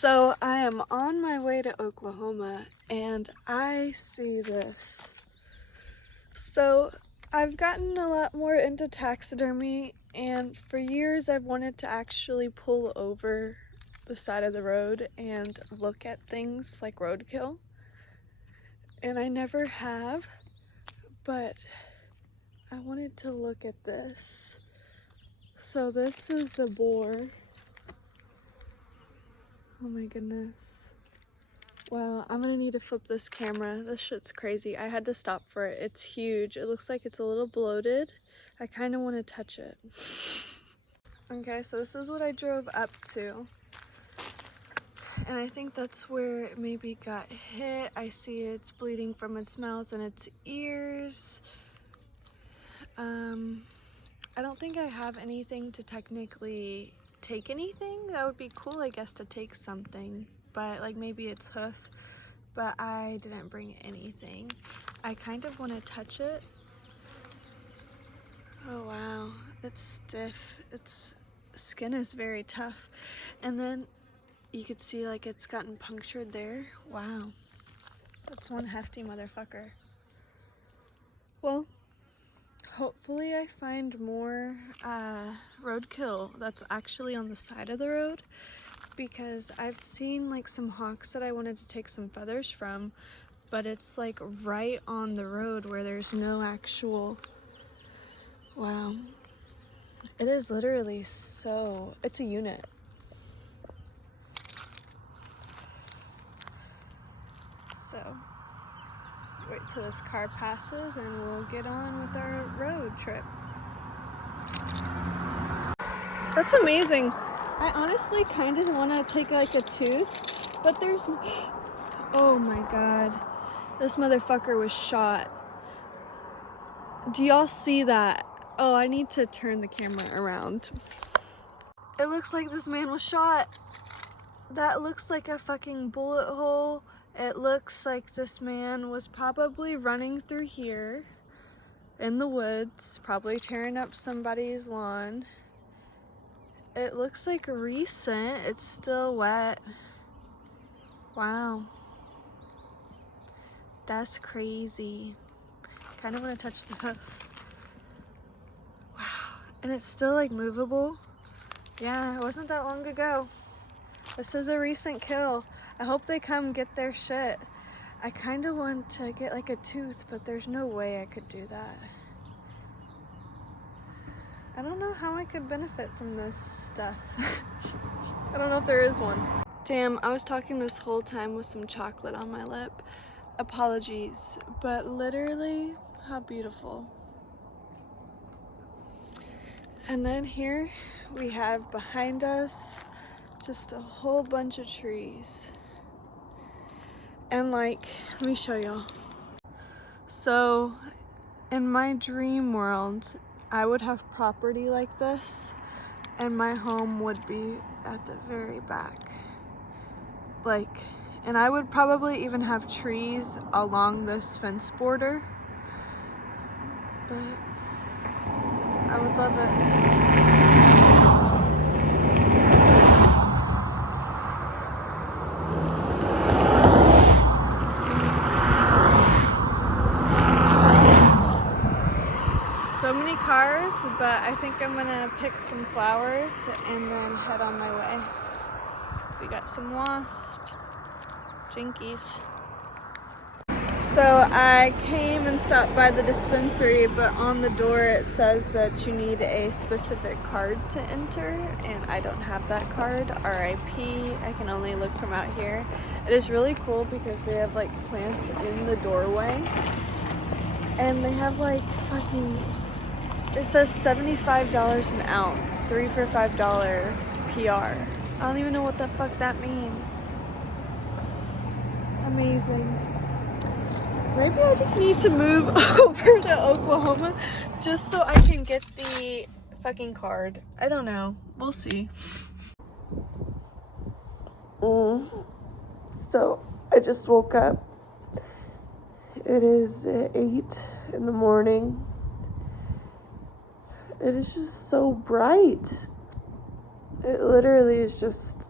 So I am on my way to Oklahoma and I see this. So I've gotten a lot more into taxidermy, and for years I've wanted to actually pull over the side of the road and look at things like roadkill. And I never have, but I wanted to look at this. So this is a boar. Oh my goodness. Wow, I'm gonna need to flip this camera. This shit's crazy. I had to stop for it. It's huge. It looks like it's a little bloated. I kind of want to touch it. Okay, so this is what I drove up to. And I think that's where it maybe got hit. I see it's bleeding from its mouth and its ears. I don't think I have anything to technically take anything. That would be cool, I guess, to take something. But like maybe its hoof. But I didn't bring anything. I kind of want to touch it. Oh wow, it's stiff. Its skin is very tough. And then you could see like it's gotten punctured there. Wow, that's one hefty motherfucker. Well, hopefully I find more roadkill that's actually on the side of the road, because I've seen like some hawks that I wanted to take some feathers from, but it's like right on the road where there's no actual... Wow. It is literally so... It's a unit. So, wait till this car passes and we'll get on with our road trip. That's amazing. I honestly kind of want to take like a tooth, but there's... Oh my god. This motherfucker was shot. Do y'all see that? Oh, I need to turn the camera around. It looks like this man was shot. That looks like a fucking bullet hole. It looks like this man was probably running through here in the woods, probably tearing up somebody's lawn. It looks like recent. It's still wet. Wow. That's crazy. Kind of want to touch the hoof. Wow. And it's still like movable. Yeah, it wasn't that long ago. This is a recent kill. I hope they come get their shit. I kind of want to get like a tooth, but there's no way I could do that. I don't know how I could benefit from this stuff. I don't know if there is one. Damn, I was talking this whole time with some chocolate on my lip. Apologies, but literally, how beautiful. And then here we have behind us just a whole bunch of trees. And like, let me show y'all. So in my dream world, I would have property like this and my home would be at the very back. Like, and I would probably even have trees along this fence border. But I would love it. So many cars, but I think I'm gonna pick some flowers and then head on my way. We got some wasps, jinkies. So I came and stopped by the dispensary, but on the door it says that you need a specific card to enter, and I don't have that card. RIP. I can only look from out here. It is really cool because they have like plants in the doorway, and they have like fucking... It says $75 an ounce, 3 for $5 PR. I don't even know what the fuck that means. Amazing. Maybe I just need to move over to Oklahoma just so I can get the fucking card. I don't know. We'll see. So I just woke up. It is 8 in the morning. It is just so bright. It literally is just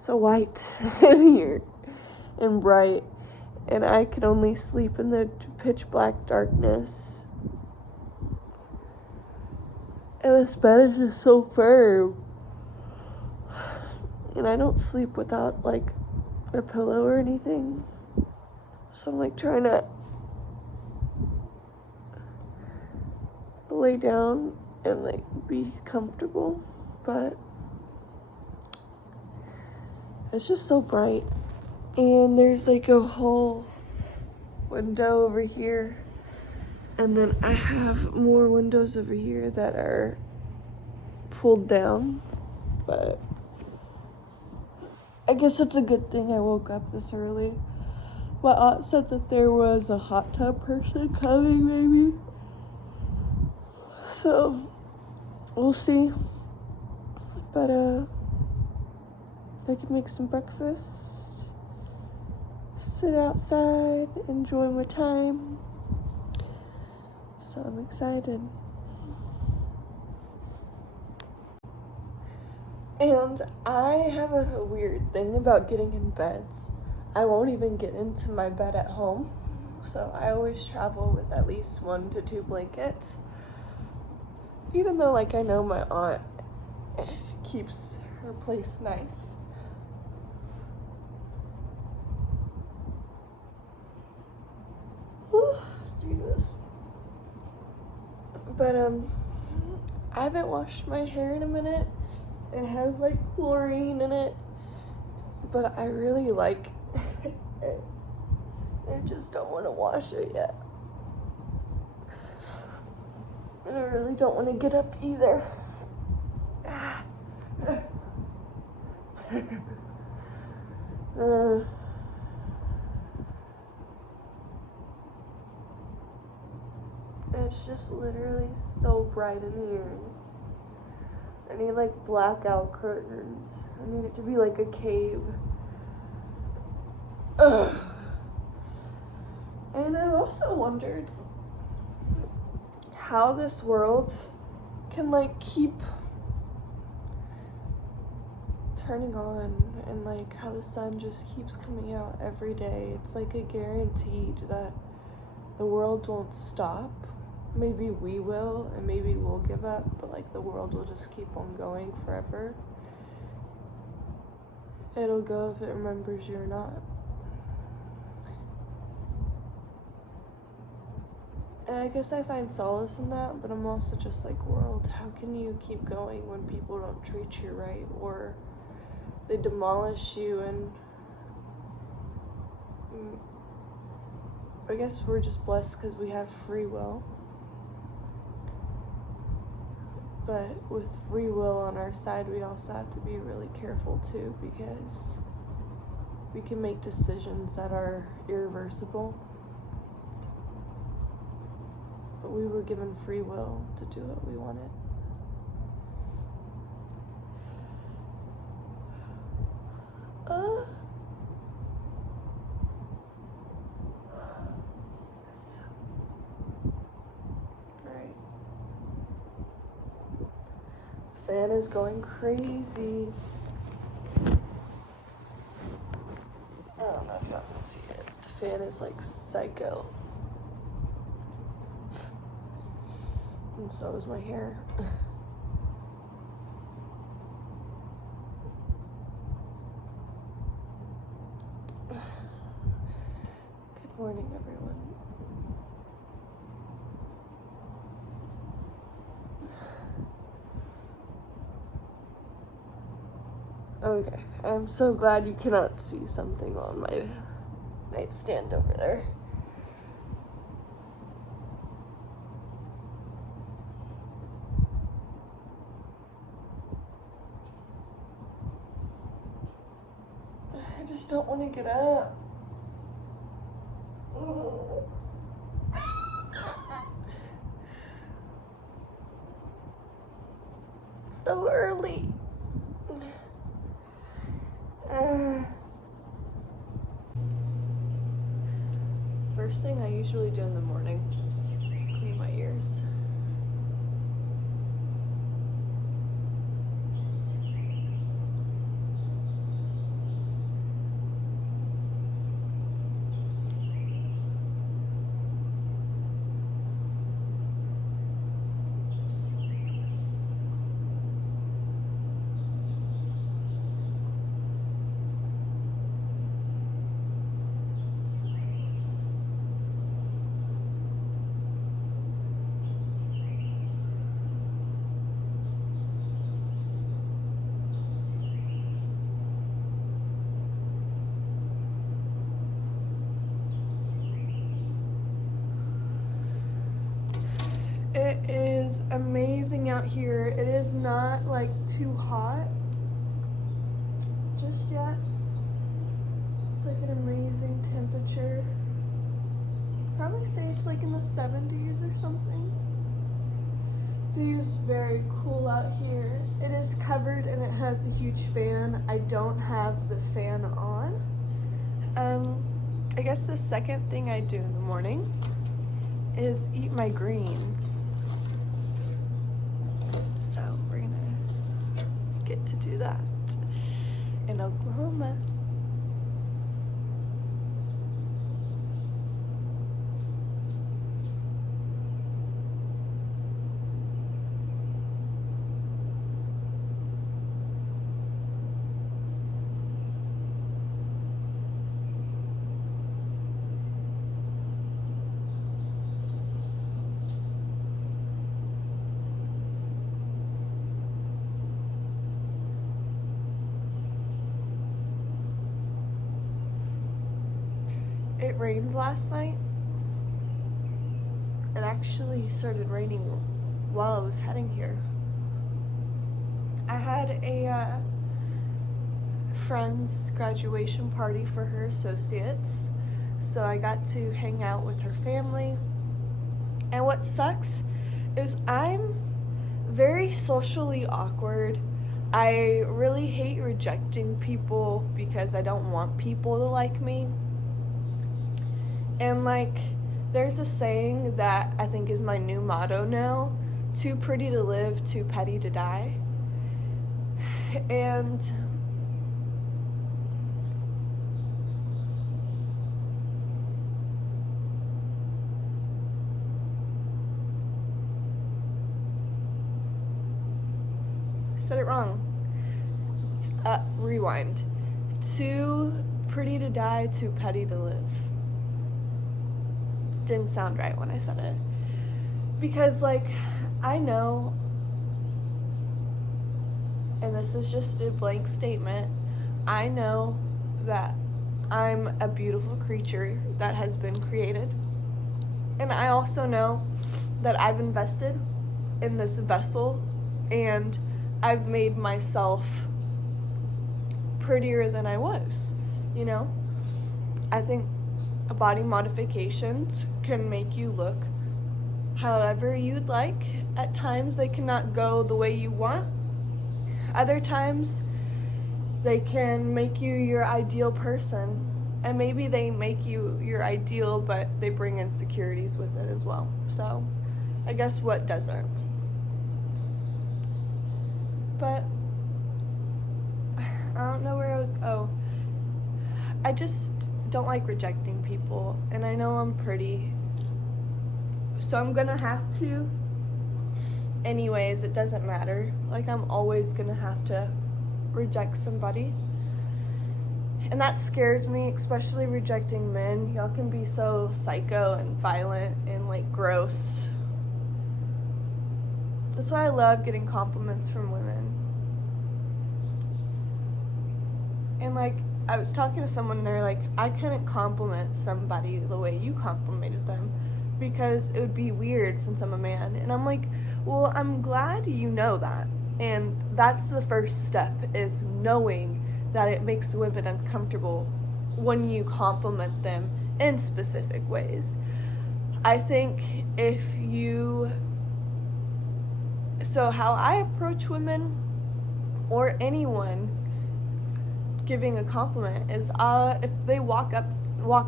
so white in here and bright, and I can only sleep in the pitch black darkness. And this bed is just so firm. And I don't sleep without like a pillow or anything. So I'm like trying to lay down and like be comfortable, but it's just so bright. And there's like a whole window over here, and then I have more windows over here that are pulled down, but I guess it's a good thing I woke up this early. My aunt said that there was a hot tub person coming, maybe. So, we'll see. But, I can make some breakfast, sit outside, enjoy my time. So I'm excited. And I have a weird thing about getting in beds. I won't even get into my bed at home. So I always travel with at least 1 to 2 blankets. Even though, like, I know my aunt keeps her place nice. Whew, Jesus. But, I haven't washed my hair in a minute. It has, like, chlorine in it. But I really like it. I just don't want to wash it yet. And I really don't want to get up either. It's just literally so bright in here. I need like blackout curtains. I need it to be like a cave. Ugh. And I've also wondered how this world can like keep turning on, and like how the sun just keeps coming out every day. It's like a guaranteed that the world won't stop. Maybe we will, and maybe we'll give up, but like the world will just keep on going forever. It'll go if it remembers you or not. And I guess I find solace in that, but I'm also just like, world, how can you keep going when people don't treat you right, or they demolish you? And I guess we're just blessed because we have free will. But with free will on our side, we also have to be really careful too, because we can make decisions that are irreversible. But we were given free will to do what we wanted. Alright. The fan is going crazy. I don't know if y'all can see it. The fan is like psycho. And so is my hair. Good morning, everyone. Okay, I'm so glad you cannot see something on my nightstand over there. I just don't want to get up. So early. First thing I usually do in the morning, clean my ears. amazing out here. It is not like too hot just yet. It's like an amazing temperature. Probably say it's like in the 70s or something. It is very cool out here. It is covered and it has a huge fan. I don't have the fan on. I guess the second thing I do in the morning is eat my greens. So we're gonna get to do that in Oklahoma. It rained last night. It actually started raining while I was heading here. I had a friend's graduation party for her associates, so I got to hang out with her family. And what sucks is I'm very socially awkward. I really hate rejecting people because I don't want people to like me. And like, there's a saying that I think is my new motto now: too pretty to live, too petty to die. And I said it wrong. Rewind. Too pretty to die, too petty to live. Didn't sound right when I said it. Because like, I know, and this is just a blank statement, I know that I'm a beautiful creature that has been created. And I also know that I've invested in this vessel and I've made myself prettier than I was, you know? I think body modifications can make you look however you'd like. At times they cannot go the way you want. Other times they can make you your ideal person. And maybe they make you your ideal, but they bring insecurities with it as well. So I guess what doesn't? But I don't know where I was. I just don't like rejecting people, and I know I'm pretty, so I'm gonna have to anyways. It doesn't matter. Like, I'm always gonna have to reject somebody, and that scares me, especially rejecting men. Y'all can be so psycho and violent and like gross. That's why I love getting compliments from women. And like, I was talking to someone and they're like, I couldn't compliment somebody the way you complimented them because it would be weird since I'm a man. And I'm like, well, I'm glad you know that. And that's the first step, is knowing that it makes women uncomfortable when you compliment them in specific ways. I think so how I approach women or anyone giving a compliment is, if they walk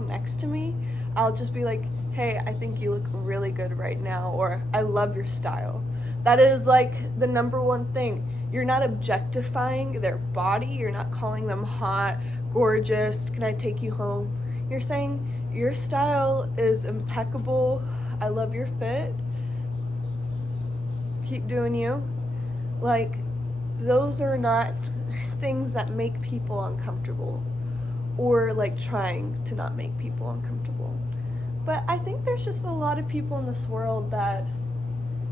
next to me, I'll just be like, hey, I think you look really good right now, or I love your style. That is like the number one thing. You're not objectifying their body. You're not calling them hot, gorgeous, can I take you home? You're saying, your style is impeccable, I love your fit, keep doing you. Like, those are not things that make people uncomfortable, or like trying to not make people uncomfortable. But I think there's just a lot of people in this world that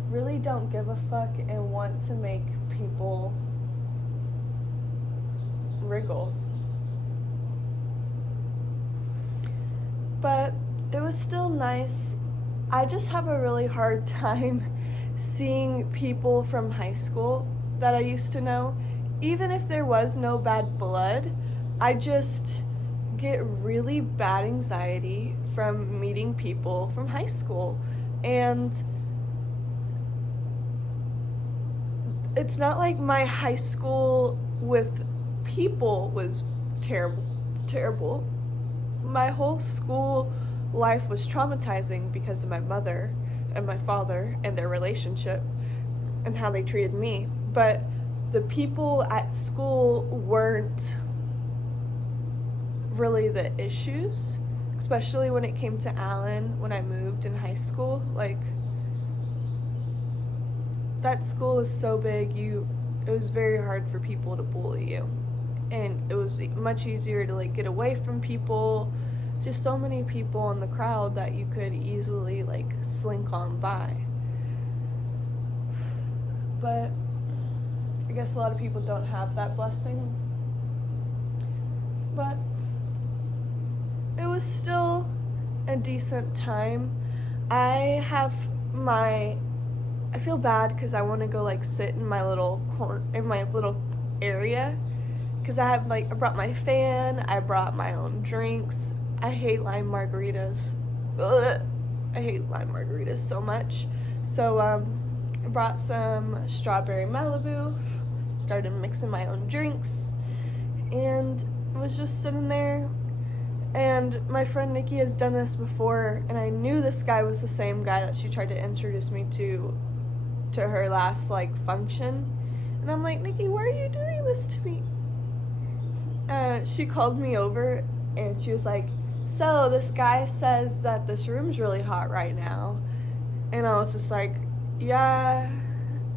really don't give a fuck and want to make people wriggle. But it was still nice. I just have a really hard time seeing people from high school that I used to know, even if there was no bad blood, I just get really bad anxiety from meeting people from high school. And it's not like my high school with people was terrible. My whole school life was traumatizing because of my mother and my father and their relationship and how they treated me. But the people at school weren't really the issues, especially when it came to Allen when I moved in high school. Like, that school is so big, it was very hard for people to bully you. And it was much easier to like get away from people. Just so many people in the crowd that you could easily like slink on by. But I guess a lot of people don't have that blessing. But it was still a decent time. I feel bad because I want to go like sit in my little area, because I brought my fan, I brought my own drinks. I hate lime margaritas. Ugh. I hate lime margaritas so much. So I brought some strawberry Malibu, started mixing my own drinks, and was just sitting there. And my friend Nikki has done this before, and I knew this guy was the same guy that she tried to introduce me to her last like function. And I'm like, Nikki, why are you doing this to me? She called me over and she was like, so this guy says that this room's really hot right now. And I was just like, yeah,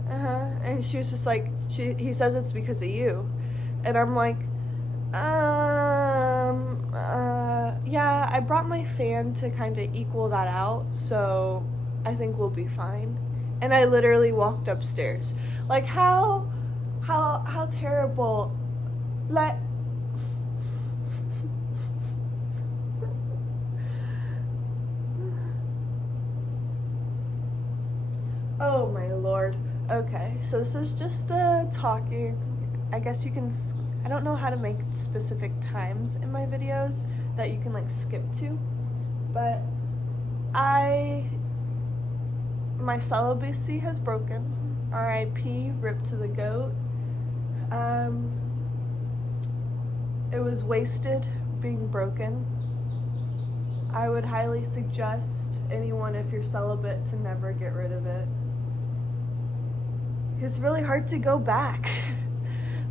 and she was just like, he says it's because of you. And I'm like, yeah, I brought my fan to kind of equal that out, so I think we'll be fine. And I literally walked upstairs. Like, how terrible. Like, oh my lord. Okay, so this is just talking. I guess you can, I don't know how to make specific times in my videos that you can like skip to, but my celibacy has broken. R.I.P. Rip to the goat. It was wasted being broken. I would highly suggest anyone, if you're celibate, to never get rid of it. It's really hard to go back.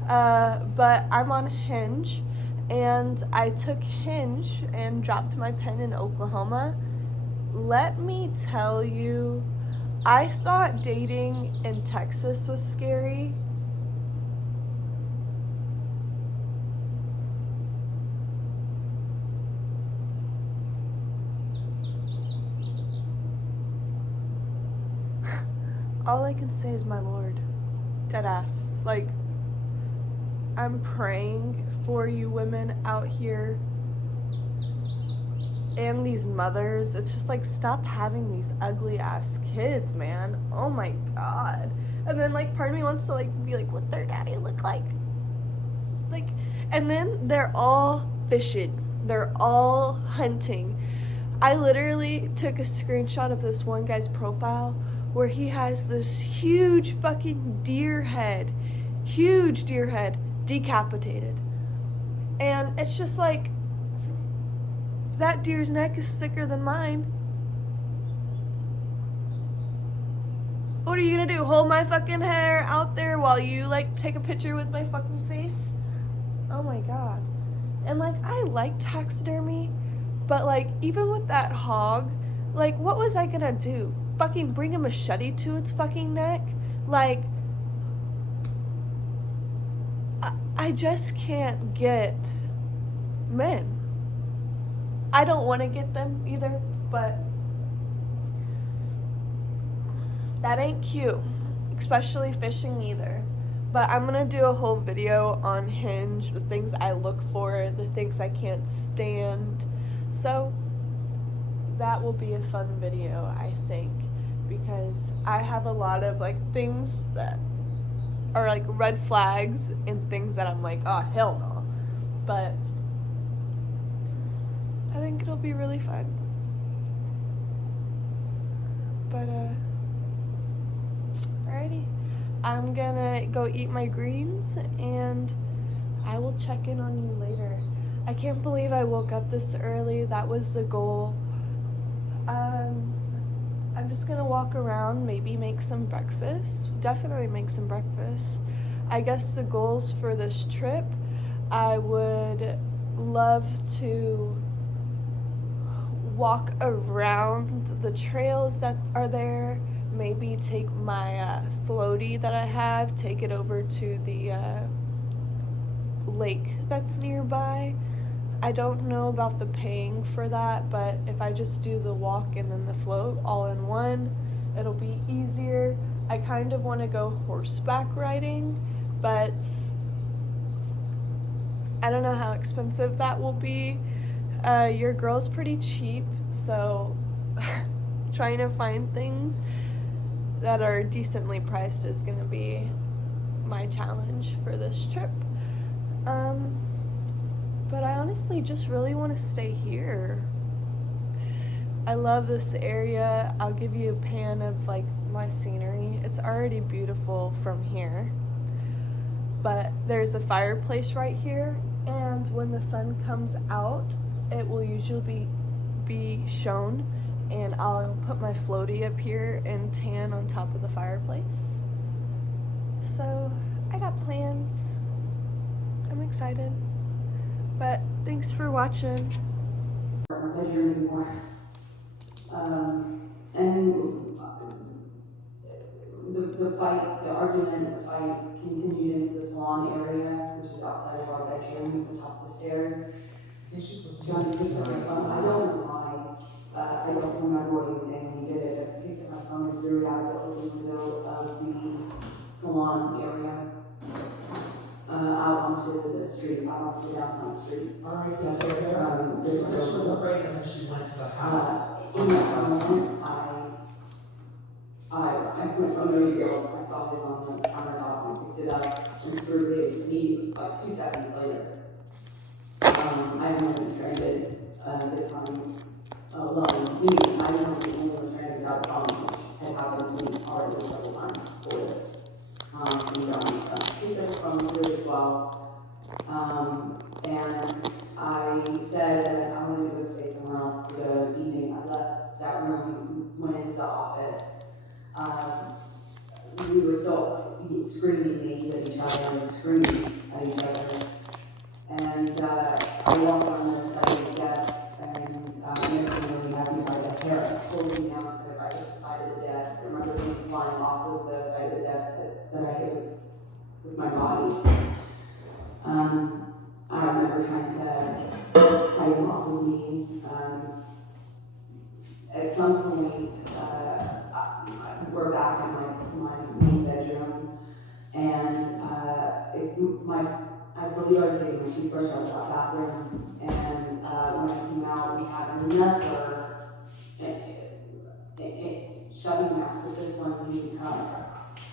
But I'm on Hinge, and I took Hinge and dropped my pin in Oklahoma. Let me tell you, I thought dating in Texas was scary. All I can say is my lord. Deadass. Like, I'm praying for you women out here and these mothers. It's just like, stop having these ugly ass kids, man. Oh my god. And then like part of me wants to like be like, what their daddy look like? Like, and then they're all fishing. They're all hunting. I literally took a screenshot of this one guy's profile where he has this huge fucking deer head, decapitated. And it's just like, that deer's neck is thicker than mine. What are you gonna do? Hold my fucking hair out there while you like take a picture with my fucking face? Oh my god. And like, I like taxidermy, but like, even with that hog, like, what was I gonna do? Fucking bring a machete to its fucking neck? Like, I just can't get men. I don't want to get them either, but that ain't cute, especially fishing either. But I'm gonna do a whole video on Hinge, the things I look for, the things I can't stand. So that will be a fun video, I think, because I have a lot of like things that are like red flags and things that I'm like, oh hell no. But I think it'll be really fun. But alrighty. I'm gonna go eat my greens and I will check in on you later. I can't believe I woke up this early. That was the goal. I'm just gonna walk around, maybe make some breakfast. Definitely make some breakfast. I guess the goals for this trip, I would love to walk around the trails that are there, maybe take my floaty that I have, take it over to the lake that's nearby. I don't know about the paying for that, but if I just do the walk and then the float all in one, it'll be easier. I kind of want to go horseback riding, but I don't know how expensive that will be. Your girl's pretty cheap, so trying to find things that are decently priced is gonna be my challenge for this trip. But I honestly just really want to stay here. I love this area. I'll give you a pan of like my scenery. It's already beautiful from here, but there's a fireplace right here, and when the sun comes out, it will usually be shown, and I'll put my floaty up here and tan on top of the fireplace. So I got plans. I'm excited. But thanks for watching. Anymore. And the fight, the argument, the fight continued into the salon area, which is outside of our bedroom, at the top of the stairs. John picked up my phone. I don't know why. I don't remember what he was saying when he did it, but he picked up my phone and threw it out the open window of the salon area. Out onto the street, out onto the downtown street. All right, that's right there. So she was afraid, and then she went to the house. In that moment, I went from the radio. I saw his on the countertop and picked it up and threw it. He, like 2 seconds later, I haven't been stranded this time alone. I haven't been stranded without a problem, which had happened to me already several times before this. He took from really well, and I said that I wanted to go stay somewhere else for the evening. I left that room, went into the office. We were still screaming names at each other and screaming at each other. And I walked on the side of his desk, and yesterday he asked me if I got hair, pulled me down to the right side of the desk. I remember things flying off of the side of the desk that I hit with my body. I remember trying to fight him off of me. At some point, we're back in my main bedroom, and I believe I was getting my toothbrush out of that bathroom, and when I came out, we had another shoving match, but this one he become.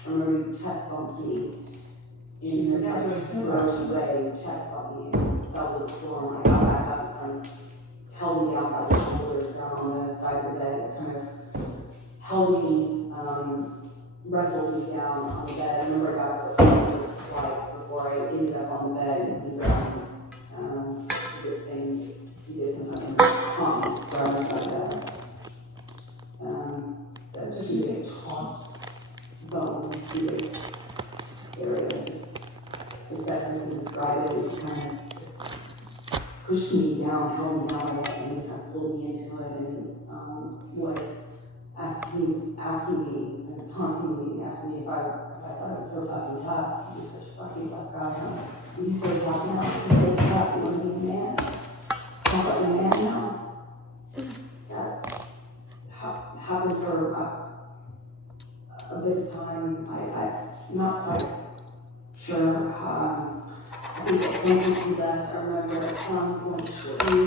I remember he chest bumped me in the gross way, chest bumped me and fell to the floor, and I got back up and held me out by the shoulders down on the side of the bed, kind of held me, wrestled me down on the bed. I remember I got up twice before I ended up on the bed and the ground. This thing, he did some taunt where I was like that. Did she say taunt? Bone, he was, there it is. As best I can describe it, it was kind of just pushed me down, held me down, and kind of pulled me into it, and was asking me and taunting me, asking me if I thought I was so fucking tough. He was such a fucking tough guy. You so tough now? You so tough? You want to be a man? How about a man now? That happened for a bit of time. I'm not quite sure. I think at some point she left. I remember at some point shortly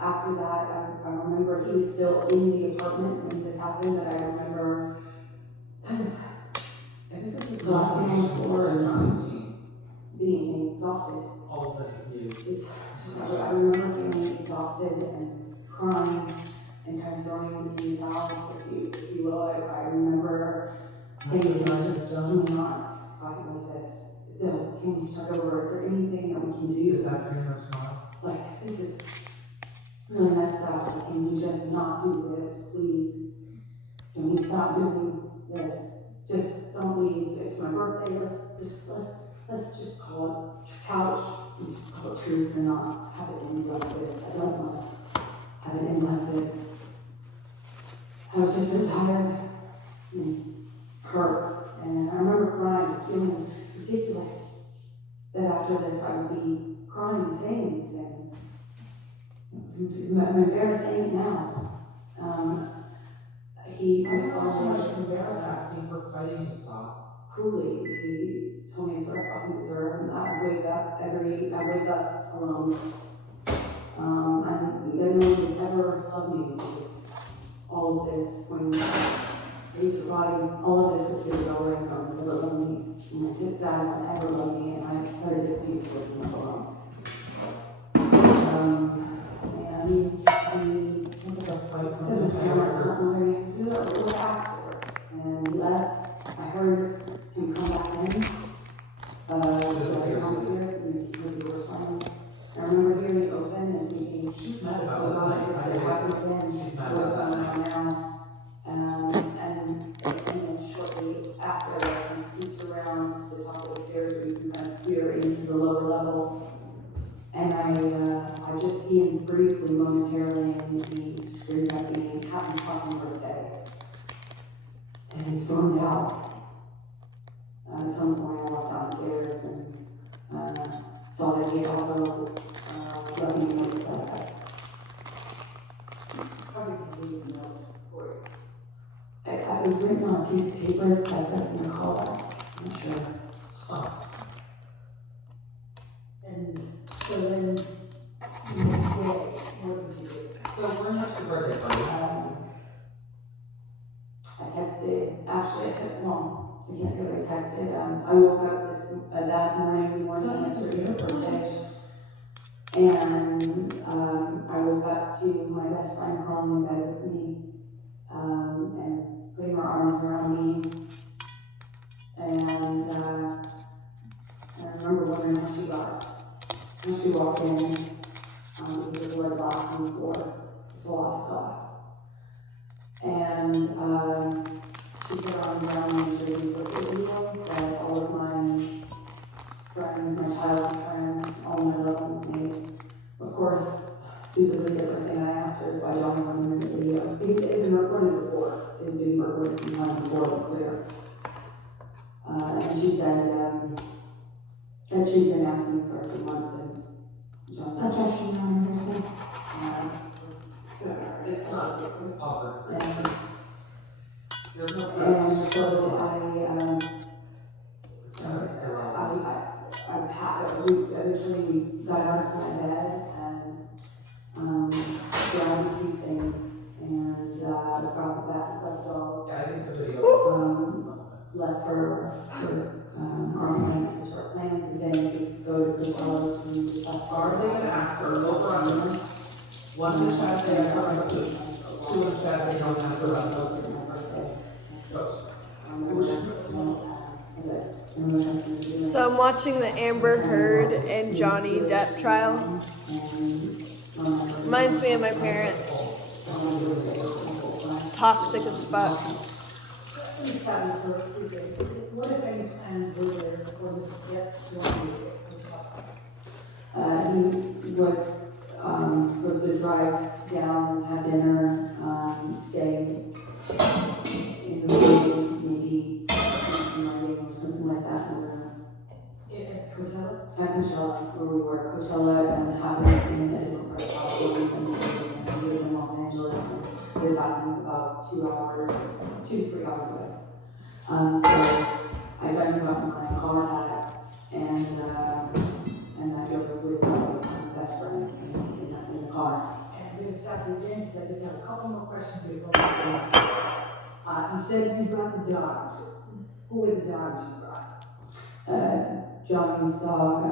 after that, I remember he was still in the apartment when this happened, but I remember kind of I think this is collapsing on the floor and Johnny's team. being exhausted. All of this is new. I remember feeling exhausted and crying and kind of throwing in the towel, if you will. I remember saying to him, just do not fight like this. Can we start over? Is there anything that we can do? This afternoon or tomorrow? Like, this is really messed up. Can we just not do this, please? Can we stop doing this? Just don't leave. It's my birthday. Let's just call it couch. Just call it truce and not have it end like this. I don't want to have it end like this. I was just so tired and hurt. And I remember crying, feeling ridiculous that after this I would be crying and saying these things. I'm embarrassed saying it now. He I was don't know so much always embarrassed asking for fighting to stop. cruelly. He told me what I thought he deserved, and I wake up alone. And then no one would ever love me because all of this, when I used your body, all of this was going to go away from never love me. And I get sad if I ever love me, and I started to peace with him alone. And Sounds like a fight from said, the "I'm not records. going to do it, we'll ask for it." And he left. I heard him come back in. Downstairs, and the door slammed. I remember hearing it open and thinking, She's mad "Oh, about this. God, I this didn't- that happened then, She's mad what's about going that. on now?" And then shortly after, I peeked around to the top of the stairs, we can kind of peer into the lower level. And I just see him briefly, momentarily, and he screamed at me, "Happy fucking birthday." And he stormed out. At some point, I walked downstairs and saw that he had also let me know that probably didn't even know for it. It was written on a piece of paper as I sat in the car. I'm not sure. Huh. And so then, the next day, what did you do? So when was your birthday party? I texted, actually, I can't say what I texted. I woke up that morning after your birthday. And I woke up to my best friend crawling in bed with me and putting her arms around me. And I remember wondering how she walked in, with the door locked on the floor. It's a lost glass. And she put her arms around me and showed me what video that all of my friends, my childhood friends, all my loved ones made. Of course, stupidly, the first thing I asked her is why Johnny wasn't in the video. It had been recorded before. It had been recorded sometime before it was clear. And she said that she'd been asking me for a few months, and Johnny. That's actually not interesting. It's not offered. And There's no so It's kind of irrelevant. we eventually got out of my bed and grabbed a few things and got the back, left all Yeah, I think the video left for our plans, for short plans, and then to go to the college and stuff. Are they gonna ask for over under? One in the chat, they ask for under. Two in the chat, they don't ask for under. So I'm watching the Amber Heard and Johnny Depp trial. Reminds me of my parents. Toxic as fuck. What if any plans were there for this yet? He was supposed to drive down, have dinner, stay in the morning, maybe or something like that. At Coachella? At Coachella, where we were. Coachella happens in a different part of California than we live in Los Angeles. And this happens about 2 to 3 hours away. So I got him up in my car and I drove with my best friends in the car. because I just have a couple more questions before we go. You said you brought the dogs. Who were the dogs you brought? Johnny's dog, a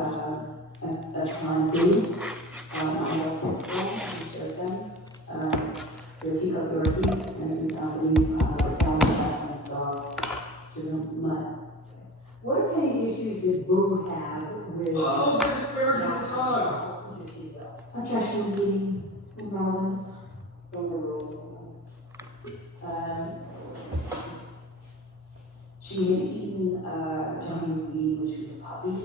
Connie. I love his dog, I showed them. The teacup Yorkies, and I believe the Calvin's dog, which is a mutt. What if any issues did Boo have with? Oh, there's spares in the dog. Objection, meeting, Rollins, overruled. She had eaten Johnny's weed, which was a puppy,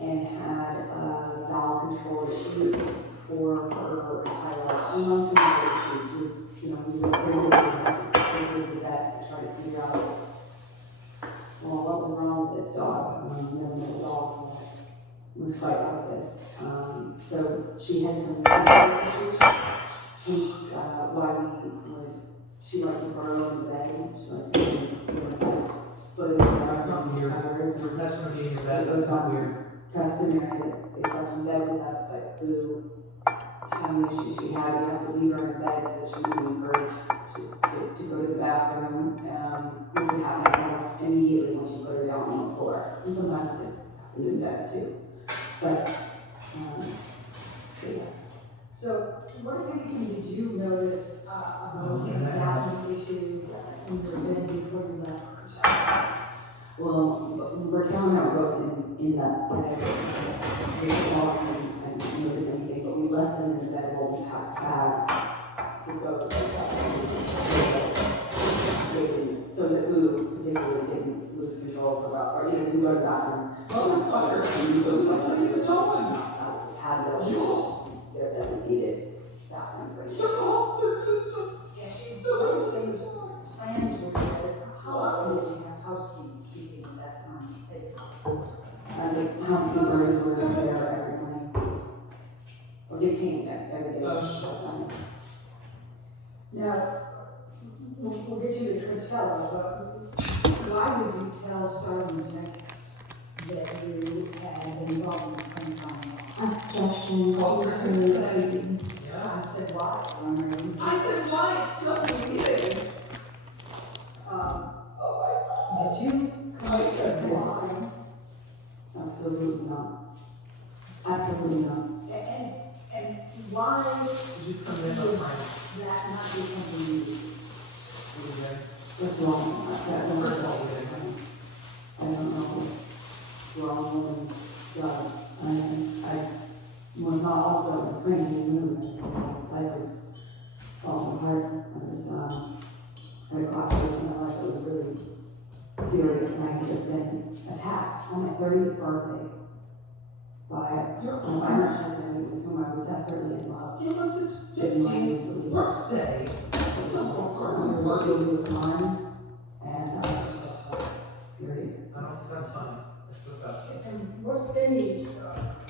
and had bowel control issues for her entire life. We know some of the issues. She was, we were very with that to try to figure out, well, what was wrong with this dog? We never met a dog that was quite like this. So she had some issues. Hence why she liked to burrow in the bed. She liked to That's not weird. That's from being in bed, that's not weird. customary that they slept in bed with us, but Boo, having the issues she had, we have to leave her in bed so she would be encouraged to go to the bathroom, which would happen almost immediately once you put her down on the floor. And sometimes it happened in bed too. But, so yeah. So, what if anything did you notice about bathroom issues in your bed before you left? Well, Raquel and I were both in that house and noticed anything, but we left them in the bed while we packed back to go to so that Boo particularly didn't lose control of her, or to go to the bathroom. Motherfucker, And go to the bathroom. look at the dog. Outside the patio, their designated bathroom for you. Yeah, she's still in the plans were together. How often did you have housekeeping at that time? The housekeepers were there every morning. Or they came every day. Oh, Now, we'll get you to Coachella, but why would you tell Sergeant Jenkins that you had been involved in the crime? Objection. Yeah. I said, why? I said, why? It's still weird. Did you I said, why? Absolutely not. Absolutely not. And why Did you come in on time? that not be something you do? What's wrong? First of all, we didn't. I don't know what's wrong with God. I was not also praying in the movement. Life was falling apart. I was at a crossroads in my life that was really serious, and I had just been attacked on my 30th birthday by a violent husband with whom I was desperately in love. It was his Didn't want 15th to leave. birthday. It's a We long were working with harm, and period. That's fine. It's just that. And what, if any,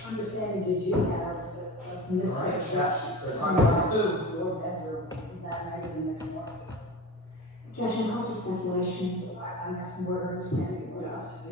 understanding did you have of Mr. Alright, Jackson? they're talking about food. Your bedroom that night or the next morning? Objection, calls for speculation. I'm asking what understanding was.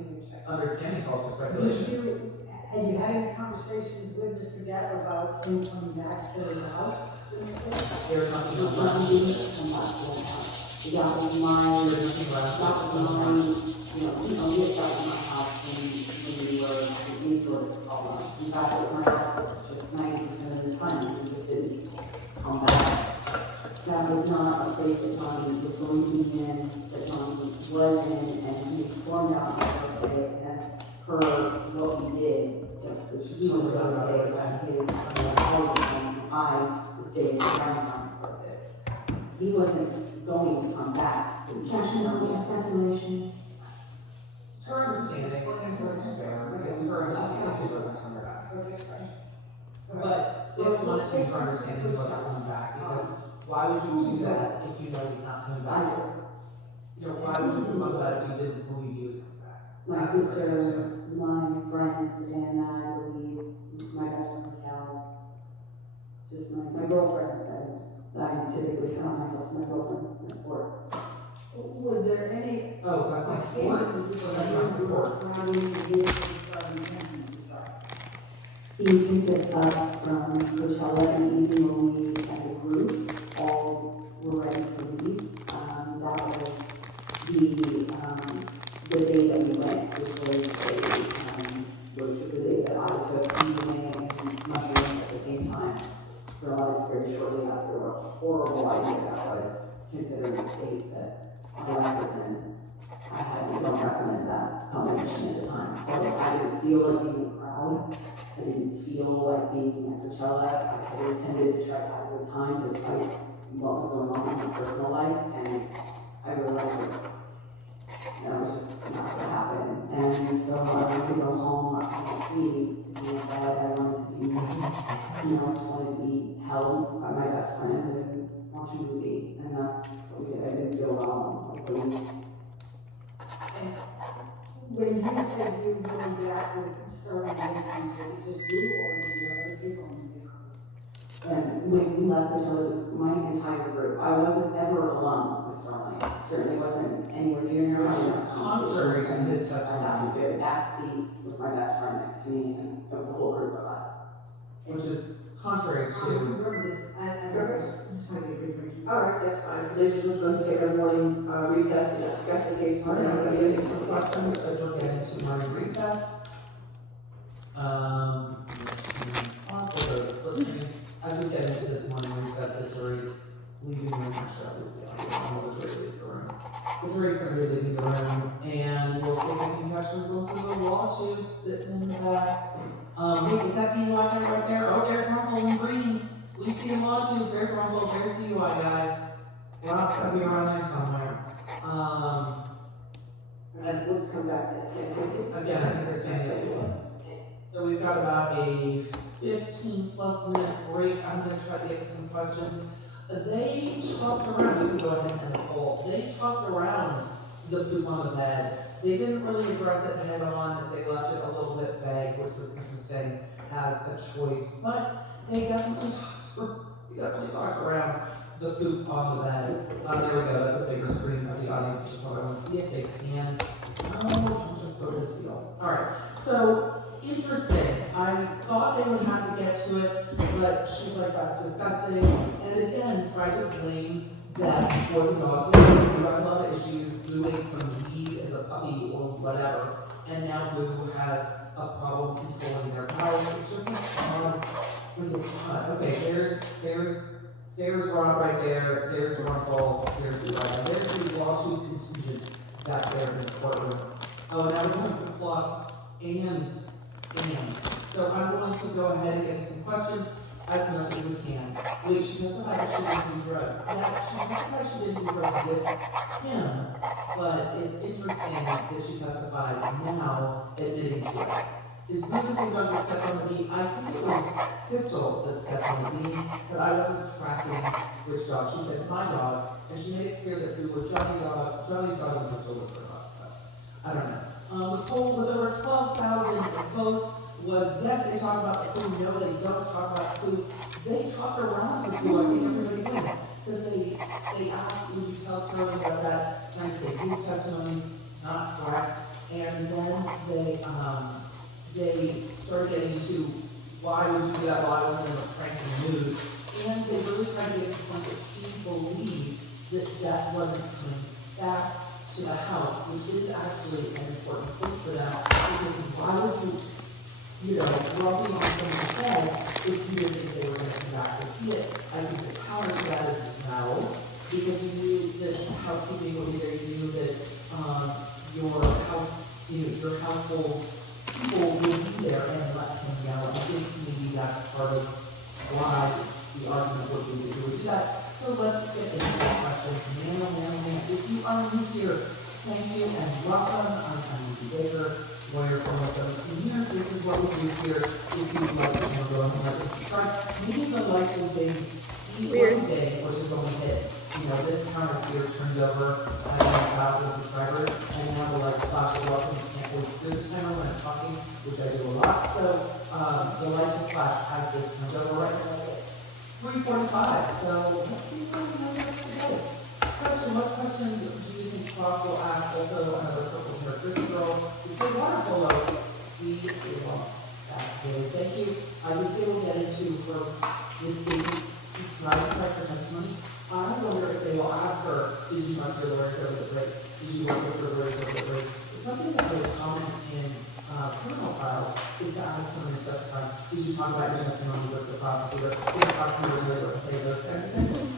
Understanding calls for speculation. Had you had any conversations with Mr. Gatt about him coming back to the house? They were talking It was about not being come back to the house. The doctor was mine, They were talking about doctor was mine, we had started my house when we were in sort of problem. In fact, it was my house, just 90% of the time, we just didn't come back. That was not a place that Tommy was going to be in, that Tommy was in, and he was formed out of it as per what we did. Which he would go say about his college time, I would say in the downtown process. He wasn't going to come back. Objection, speculation. It's her understanding, and it's fair, it's her understanding he wasn't coming back. But it must be her understanding he wasn't coming back, because why would you do that if you know he's not coming back? Why would you come up with that if you didn't believe he was coming back? My sister, my friends, and I believe my best friend Raquel, just my girlfriends, and I typically surround myself with my girlfriends in sport. Was there any? Oh, that's my support. That's my support. He picked us up from Coachella in the evening when we, as a group, all were ready to leave. That was the day that we went, which was the day that I took DNA and some mushrooms at the same time. Realized very shortly after what a horrible idea that was, considering the state that my life was in. I don't recommend that combination at the time. So I didn't feel like being in the crowd. I didn't feel like being at Coachella. I really tended to try to have a good time despite what was going on in my personal life. And I realized that was just not going to happen. And so I wanted to go home. I wanted to be in bed. I wanted to be, I just wanted to be held by my best friend and watch a movie. And that's what we did. I didn't feel well. When you said you were going back with Sterling, was it just you or did you have other people in the group? And when we left Coachella, it was my entire group. I wasn't ever alone with Sterling. Certainly wasn't anywhere near her. Which is contrary to his I sat in testimony, the very back seat with my best friend next to me, and it was a whole group of us. which is contrary I to, remember this, this might be a good break. All right, that's fine. Liz, we're just going to take a morning recess to discuss the case further. Anybody have some any questions as we're getting to morning recess. Let's see, as we get into this morning recess, the jury's leaving the room, actually, I don't know the jury is the room. The jury's gonna be leaving the room, and we'll see if we can catch some glimpses of lawsuits sitting in the back. Hey, is that DUI guy right there? Oh, there's Rumble in green. We see a lawsuit, there's Rumble, there's DUI guy. Well, it's gotta be around there somewhere. And let's come back at 10:50. Again, I think they're saying that. So we've got about a 15+ minute break. I'm gonna try to get some questions. They talked around, you can go ahead and poll. They talked around the poop on the bed. They didn't really address it head on. They left it a little bit vague, which was interesting as a choice. But they definitely talked around the poop on the bed. There we go. That's a bigger screen of the audience, which is what I want to see if they can. Just put this seal. All right. So interesting. I thought they would have to get to it, but she's like, that's disgusting. And again, tried to blame Deb for the dogs. Who has a lot of issues. Boo ate some weed as a puppy or whatever, and now Boo has a problem controlling their power. It's just odd. It's odd. Okay, there's Rob right there. There's Rumpel. There's the there's the lawsuit contingent back there in the courtroom. Oh, now we're going to the clock and. So I'm going to go ahead and get some questions as much as we can. Wait, she testified that she didn't do drugs. Yeah, she testified she didn't do drugs with him, but it's interesting that she testified now admitting to it. Is Boo the same dog that stepped on the beat? I think it was Pistol that stepped on the beat, but I wasn't tracking which dog. She said my dog, and she made it clear that Boo was Johnny's dog, and Pistol was her dog. But I don't know. The poll with over 12,000 votes was yes, they talk about the food, no, they don't talk about food. They talk around the food, I think everybody wins. Because they asked, would you tell Sterling about that? Trying to say his testimony's not correct. And then they started getting into why would you do that while I was in a cranky mood. And they really tried to get to the point that he believed that that wasn't coming back to the house, which is actually an important thing for them, because why would you rubbing on someone's head if you didn't think they were going to come back to see it? I think the counter to that is no, because you knew that housekeeping would be there, you knew that your house, your household people would be there and let him know. I think maybe that's part of why the argument would be that you would do that. So let's get into the questions. Man, if you are new here, thank you and welcome. I'm Andy Baker, lawyer for almost 17 years. This is what we do here. If you would like to go ahead and subscribe, maybe the light will be Weird. one day, which is going to hit. This counter here turns over, I have 1,000 subscribers, and now the lights flash are welcome. You can't wait to do this timer when I'm talking, which I do a lot. So the lights will flash as this turns over right now. 3:45. So let's see what we have today. What questions do you think Cross will ask? Also, another purple hair Christy girl. If they water polo, we will. Thank you. I would say we'll get into from the state right for testimony, I wonder if they will ask her, did you talk to your lawyers over the break? Did you work with your lawyers over the break? It's something that's very common in criminal trials, is to ask someone to testify, did you talk about your testimony with the prosecutor? Did the prosecutor really what to say those kinds of things?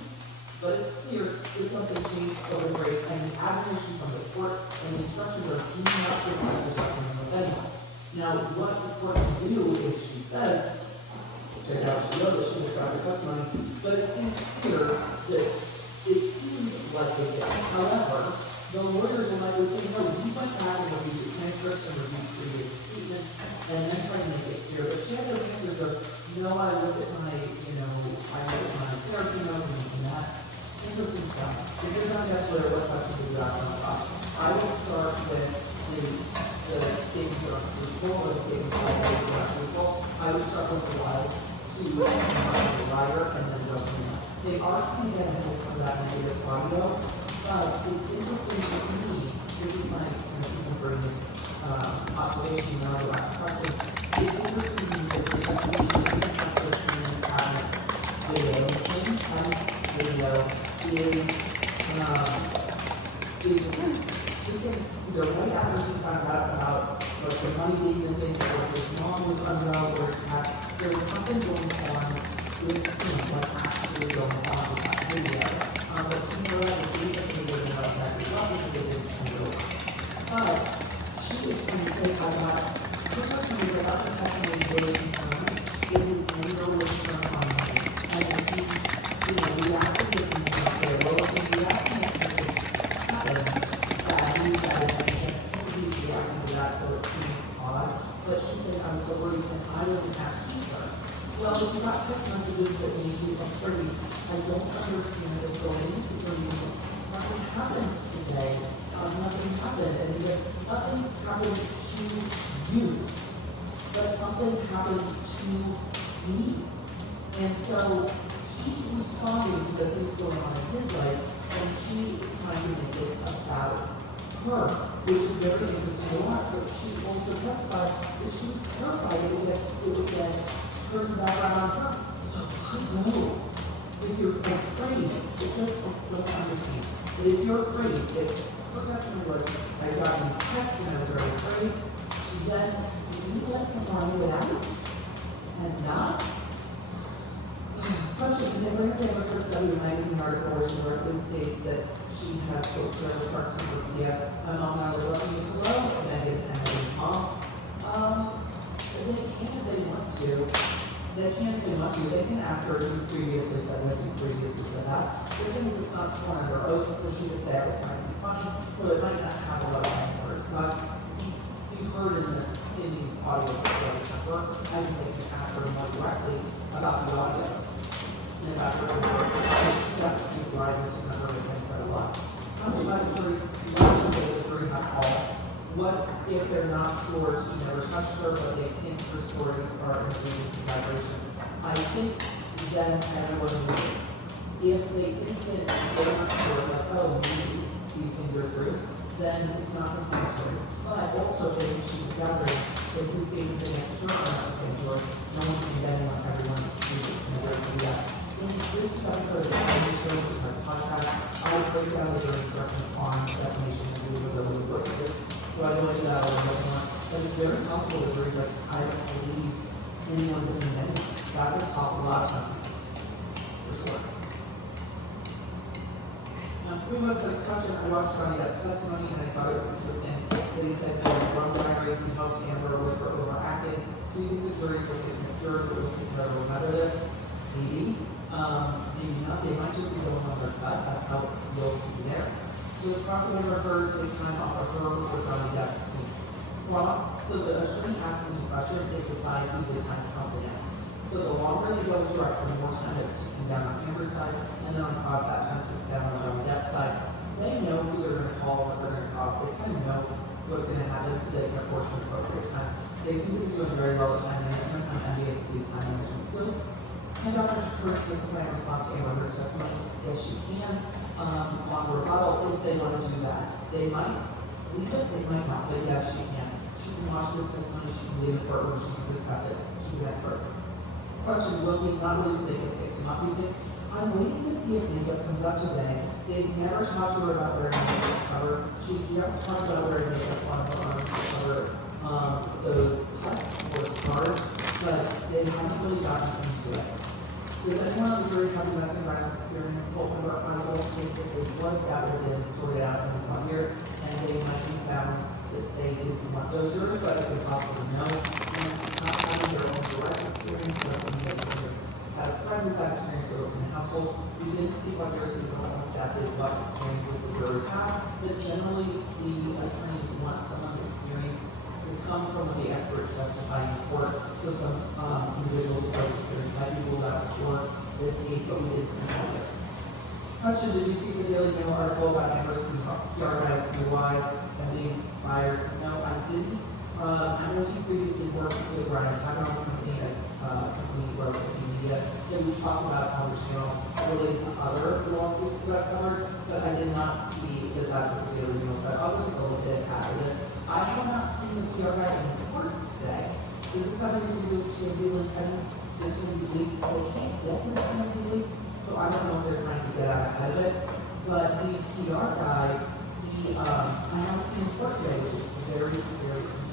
But it's clear that something changed over the break, and the admonition from the court and the instructions are do not discuss your testimony with anyone. Now, what the court can do if she says, check out, she knows that she described her testimony, but it seems clear that it seems like they did. However, the lawyers will likely say, no, we went back and reviewed the transcripts and reviewed previous statements, and then try to make it clear. But she has her answers of, no, I looked at my, I looked at my therapy notes and that. Interesting stuff. If you're not that clear, what questions do you have on top? I would start with the statements that are truthful, or the statements that are not truthful. I would start with the lies to the liar, and then go from there. They are going to get into some of that negative audio, but it's interesting for me, this is my contemporary observation when I go back to question. It's interesting to me that the testimony is not just video the right after she found out about what the money being missing, or his mom was unwell, or there was something going on with what actually going on with that video. But she know that the video was about that as well, because they didn't know. But she was going to say, I got her testimony about the testimony really concerned. It was no relation on money. And he's, reacting to things like their lowest reaction to things happen. That he's reacting to that, so it seems odd. But she said, I'm so worried that I wouldn't ask her. Well, if you got text messages that make you afraid, I don't understand what's going into for you. Nothing happened today. Nothing happened. And yet, nothing happened to you. But something happened to me. And so, he's responding to the things going on in his life, and she is trying to make it about her, which is very interesting to watch. But she also testified that she was terrified it would get turned back on her. So I know if you're afraid, it's just let's understand. But if you're afraid, if her testimony was, I got in text and I was very afraid, then you let them find it out and not. Question, never heard of study a magazine article where she directly states that she has quote forever parts of her PDF. My mom and I were loving you hello, Megan and Mom. They can if they want to. They can if they want to. They can ask her, you previously said this, you previously said that. The thing is, it's not sworn under oath, so she would say I was trying to be funny, so it might not have a lot of words. But you've heard in these audio recordings of her, I would like to ask her more directly about the audio. And about her that rises to number again quite a lot. How much about the jury has all? What if they're not sworn, you never touched her, but they think her stories are influenced by vibration? I think that everyone knows. If they think that they're not sure, like, oh, maybe these things are true, then it's not completely true. But also, they think she's discovering that his statements against her are not defamatory. No one can get on everyone who never do that. In this episode of my podcast, I break down the jury instructions on defamation and believability of witnesses. So I go into that a little bit more. But it's very possible that jury's like, I don't believe anyone did anything. That's a possible outcome. For sure. Pretty much this question, I watched Johnny Depp's testimony and I thought it was interesting that he said that one diary he helped Amber with her overacting. Do you think the jury's supposed to consider that it was considered a remember this? Maybe. Maybe not. They might just be going on their gut. That's how they'll be there. So the prosecutor heard take time off of her or Johnny Depp. Cross. So the attorney asking the question is decide who the time comes against. So the longer they go direct, the more time it's taken down on Amber's side, and then on cross that time it's down on Johnny Depp's side. They know who they're going to call, what they're going to cross. They kind of know what's going to happen, so they can apportion appropriate time. They seem to be doing very well with time management. I'm envious of these time management skills. And Dr. Curtis testify in response to Amber's testimony, yes, she can. On rebuttal, if they want to do that, they might leave it, they might not, but yes, she can. She can watch this testimony, she can leave it for her, she can discuss it. She's an expert. Question, will we not release the case? Not be picked? I'm waiting to see if makeup comes up today. They've never talked to her about wearing makeup cover. She just talked about wearing makeup on her arms to cover those cuts or scars, but they haven't really gotten into it. Does anyone on the jury have domestic violence experience? However, I don't think that they would. That would have been sorted out in 1 year, and they might be found that they didn't want those jurors, but it's impossible to know. And not having their own direct experience doesn't mean that they have a friend who's had experience or in the household. We did see what there's not exactly what experiences the jurors have, but generally the attorneys want someone's experience to come from the experts testifying in court. So some individuals who have experience might be ruled out for this case, but we did see that. Question, did you see the Daily Mail article about Amber's PR guys DUIs and being fired? No, I didn't. I know he previously worked with Ryan Kavanaugh's company at company where social media. And we talked about how the channel related to other lawsuits that I've covered, but I did not see that that's what the Daily Mail said. I'll just take a look at it after this. I have not seen the PR guy in court today. Does this have anything to do with TMZ link? I think this will be leaked. Oh, we can't get to the TMZ link, so I don't know if they're trying to get out ahead of it. But the PR guy, I haven't seen in court today, which is very, very interesting.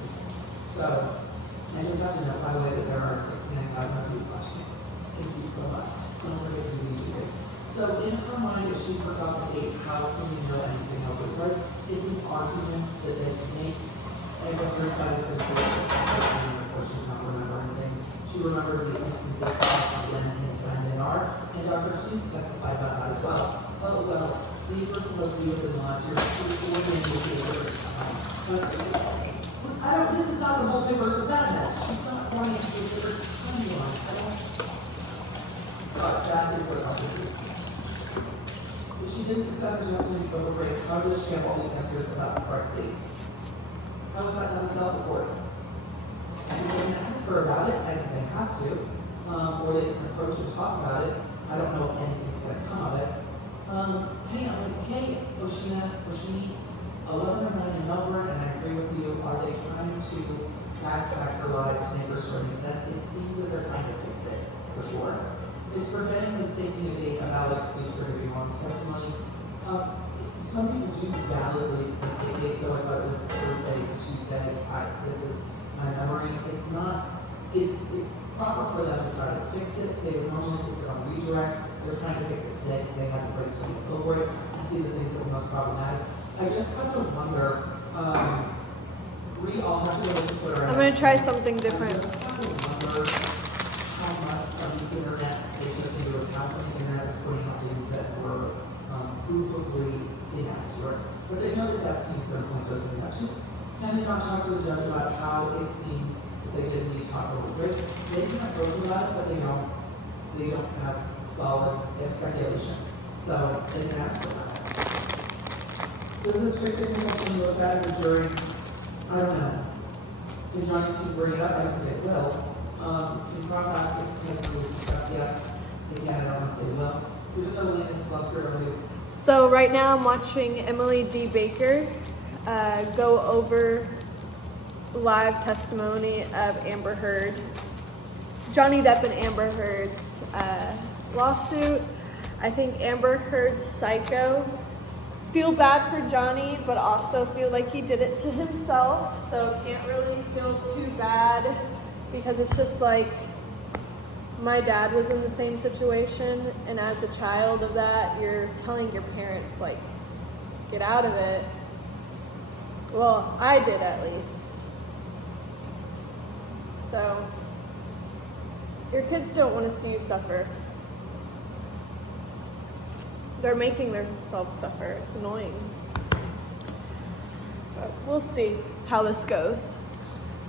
So, I just have to know, by the way, that there are 69,000 people watching. Thank you so much. Don't forget to read it. So, in her mind, if she forgot the date, how can we know anything else is right? It's an argument that they can make. And what her side is going to do, of course, she's not remembering things. She remembers the instances of when and when they are. And Dr. Hughes testified about that as well. Oh, well, these were supposed to be within the last year. She was coordinating with the this is not the multiverse of madness. She's not pointing to a different timeline. But that is what Dr. Hughes. If she didn't discuss her testimony before the break, how does she have all the answers about the correct date? How is that not a self-report? And they can ask her about it, I think they have to, or they can approach and talk about it. I don't know if anything's going to come of it. Hey, Oshini, 11 or 9 in Melbourne, and I agree with you. Are they trying to backtrack her lies to make her story make sense? It seems that they're trying to fix it, for sure. Is forgetting mistaking a date a valid excuse for giving wrong testimony? Some people do validly mistake dates, so I thought it was Thursday, it's Tuesday. This is my memory. It's not. It's proper for them to try to fix it. They would normally fix it on redirect. They're trying to fix it today because they had the break to look over it and see the things that were most problematic. I just have to wonder, I'll have to go to Twitter. I'm going to try something different. I just have to wonder how much of the internet they took into account when the internet is putting out things that were provably inaccurate. But they know that seems their point doesn't election. And they not talk to the judge about how it seems that they didn't need to talk over Rich. They can approach about it, but they don't have solid speculation. So they can ask for that. Does this fix it something look bad in the jury? I don't know. Can Johnny's team bring it up? I think they will. Can cross ask if it can be discussed? Yes. They can, I don't know if they will. Even though Lynn is cluster, So right now I'm watching Emily D. Baker go over live testimony of Amber Heard, Johnny Depp and Amber Heard's lawsuit. I think Amber Heard's psycho. Feel bad for Johnny, but also feel like he did it to himself, so can't really feel too bad because it's just like my dad was in the same situation, and as a child of that, you're telling your parents, like, get out of it. Well, I did at least. So, your kids don't want to see you suffer. They're making themselves suffer. It's annoying. But we'll see how this goes.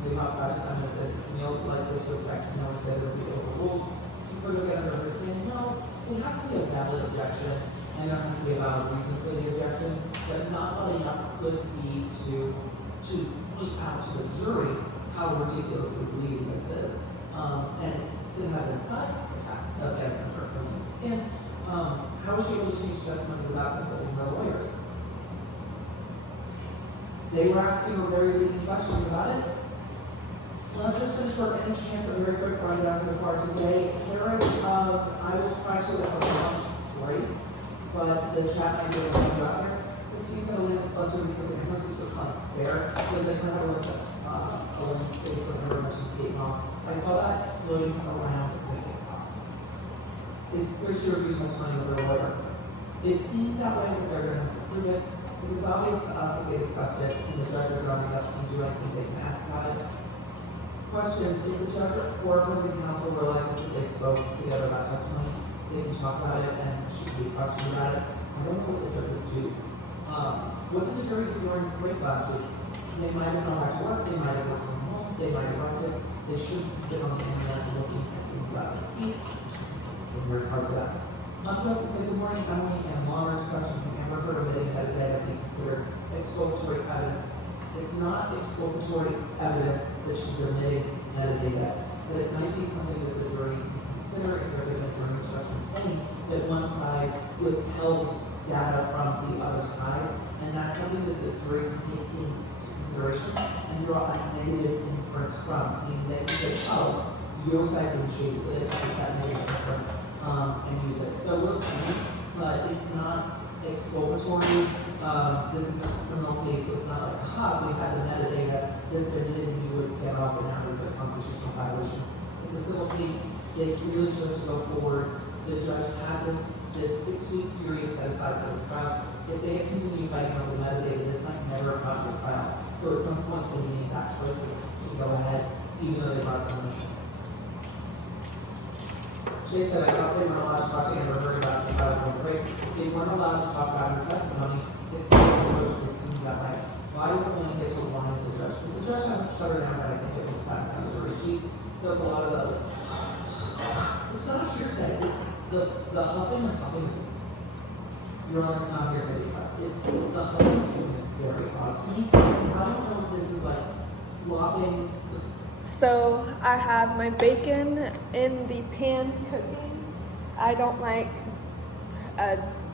we have time that says meal likely to affect no whether we overruled. To further get under understanding, no, it has to be a valid objection, and there has to be a valid reason for the objection, but not what enough could be to point out to the jury how ridiculously bleeding this is. And it had a side effect of getting hurt from the skin. How was she able to change testimony without consulting her lawyers? They were asking her very leading questions about it. Let's just finish up any chance of a very quick rundown so far today. Harris I will try to look up lunch break, but the chat might be able to go out here. Christine said Elena is flustered because they heard this was unfair, because they could have a look at, Elena States with her when she's getting off. I saw that floating around the TikToks. It's clear she refused testimony with her lawyer. It seems that way, but they're gonna prove it. It's obvious to us that they discussed it, and the judge are drawing up to do anything they can ask about it. Question, if the judge or opposing counsel realizes that they spoke together about testimony, they can talk about it and should be questioned about it. I don't know what the judge would do. What did the jury do during break last week? They might have gone back to work, they might have worked from home, they might have rested, they shouldn't have been on the internet looking at things about this case. We're very hard for that. Justice said, good morning, Emily, and Lauren's question from Amber Heard omitting metadata being considered exculpatory evidence. It's not exculpatory evidence that she's omitting metadata, but it might be something that the jury can consider if they're given a jury instruction saying that one side withheld data from the other side, and that's something that the jury can take into consideration and draw a negative inference from, meaning that you say, oh, your side didn't choose it, take that negative inference and use it. So we'll see, but it's not exculpatory. This is a criminal case, so it's not like, aha, if we had the metadata that's been in it, we would get off and now there's a constitutional violation. It's a civil case. They really chose to go forward. The judge had this 6-week period set aside for this trial. If they had continued fighting over the metadata, this might never have gone to trial. So at some point, they made that choice to go ahead, even though they brought the motion. Jay said, I thought they weren't allowed to talk to Amber Heard about the trial break. They weren't allowed to talk about her testimony. It's it seems that way. Why does Elena get to lie to the judge? The judge hasn't shut her down, but I think it was back on the jury. She does a lot of the, it's not a hearsay, it's the huffing and puffing is, Your Honor, it's not hearsay because it's, the huffing is very odd to me. I don't know if this is like lopping the. So I have my bacon in the pan cooking. I don't like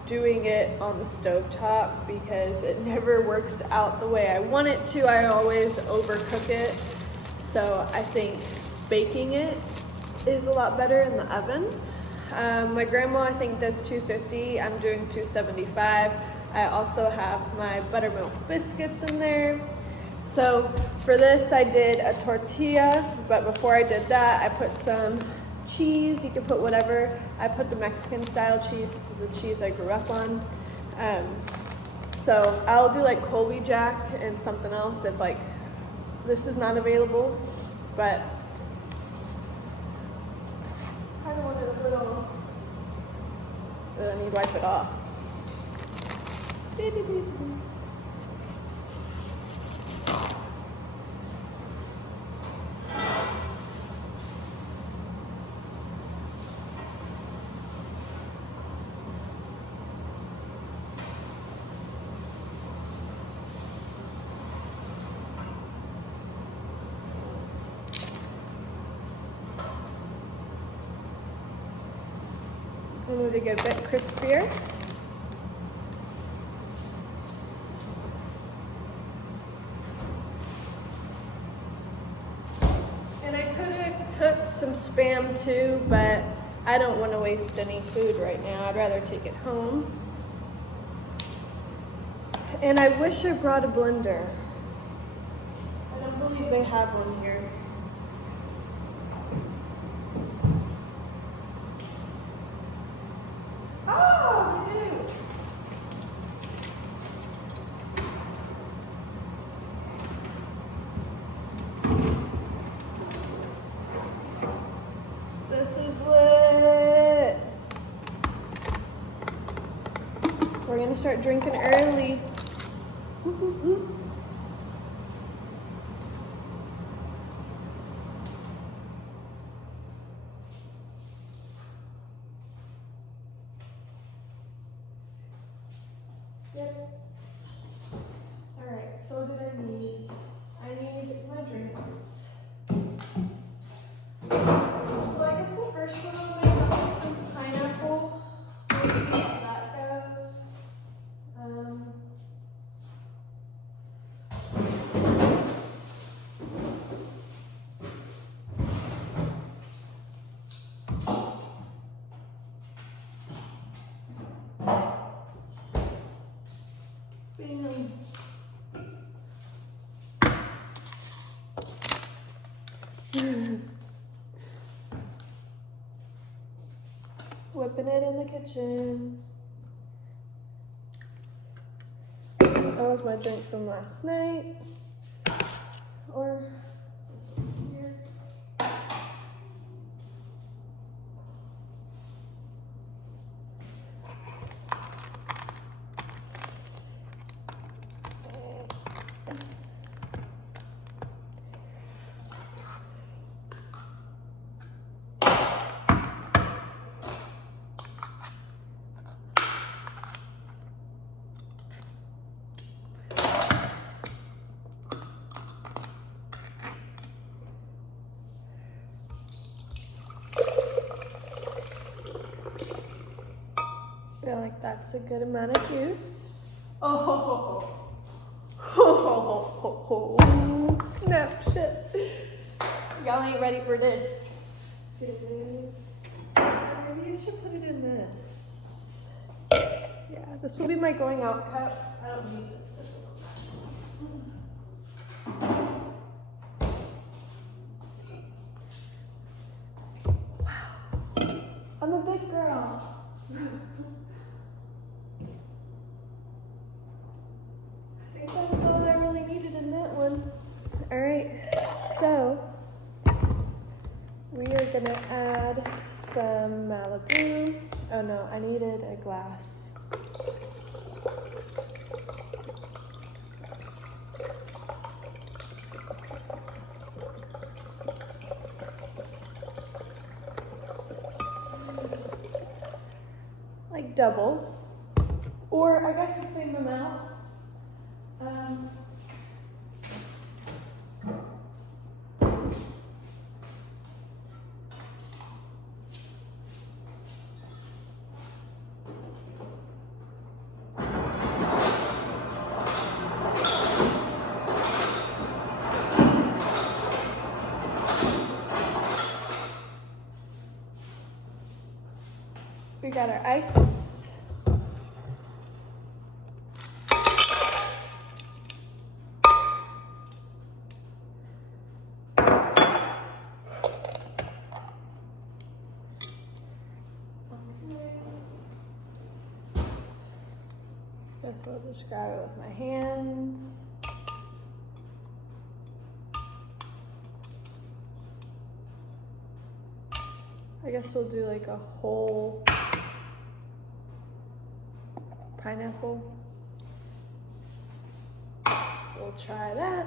doing it on the stovetop because it never works out the way I want it to. I always overcook it. So I think baking it is a lot better in the oven. My grandma, I think, does 250. I'm doing 275. I also have my buttermilk biscuits in there. So for this, I did a tortilla, but before I did that, I put some cheese. You can put whatever. I put the Mexican style cheese. This is the cheese I grew up on. So I'll do like Colby Jack and something else if like this is not available, but I don't want it a little, I need to wipe it off. Beep, beep, beep, beep. I need to get a bit crispier. And I could have cooked some Spam too, but I don't want to waste any food right now. I'd rather take it home. And I wish I brought a blender. I don't believe they have one here. Oh, they do. This is lit. We're gonna start drinking early. Whoop, whoop, whoop. Yep. All right, so what did I need? I need my drinks. Well, I guess the first one I'll make up is some pineapple. We'll see how that goes. Bam. Whipping it in the kitchen. That was my drink from last night. Or this one here. I feel like that's a good amount of juice. Oh, snap shit. Y'all ain't ready for this. Maybe I should put it in this. Yeah, this will be my going out cup. I don't need this. Wow. I'm a big girl. I think that was all I really needed in that one. Alright, so we are gonna add some Malibu. Oh no, I needed a glass. Like double, or I guess the same amount. We got our ice. Guess I'll just grab it with my hands. I guess we'll do like a whole pineapple. We'll try that.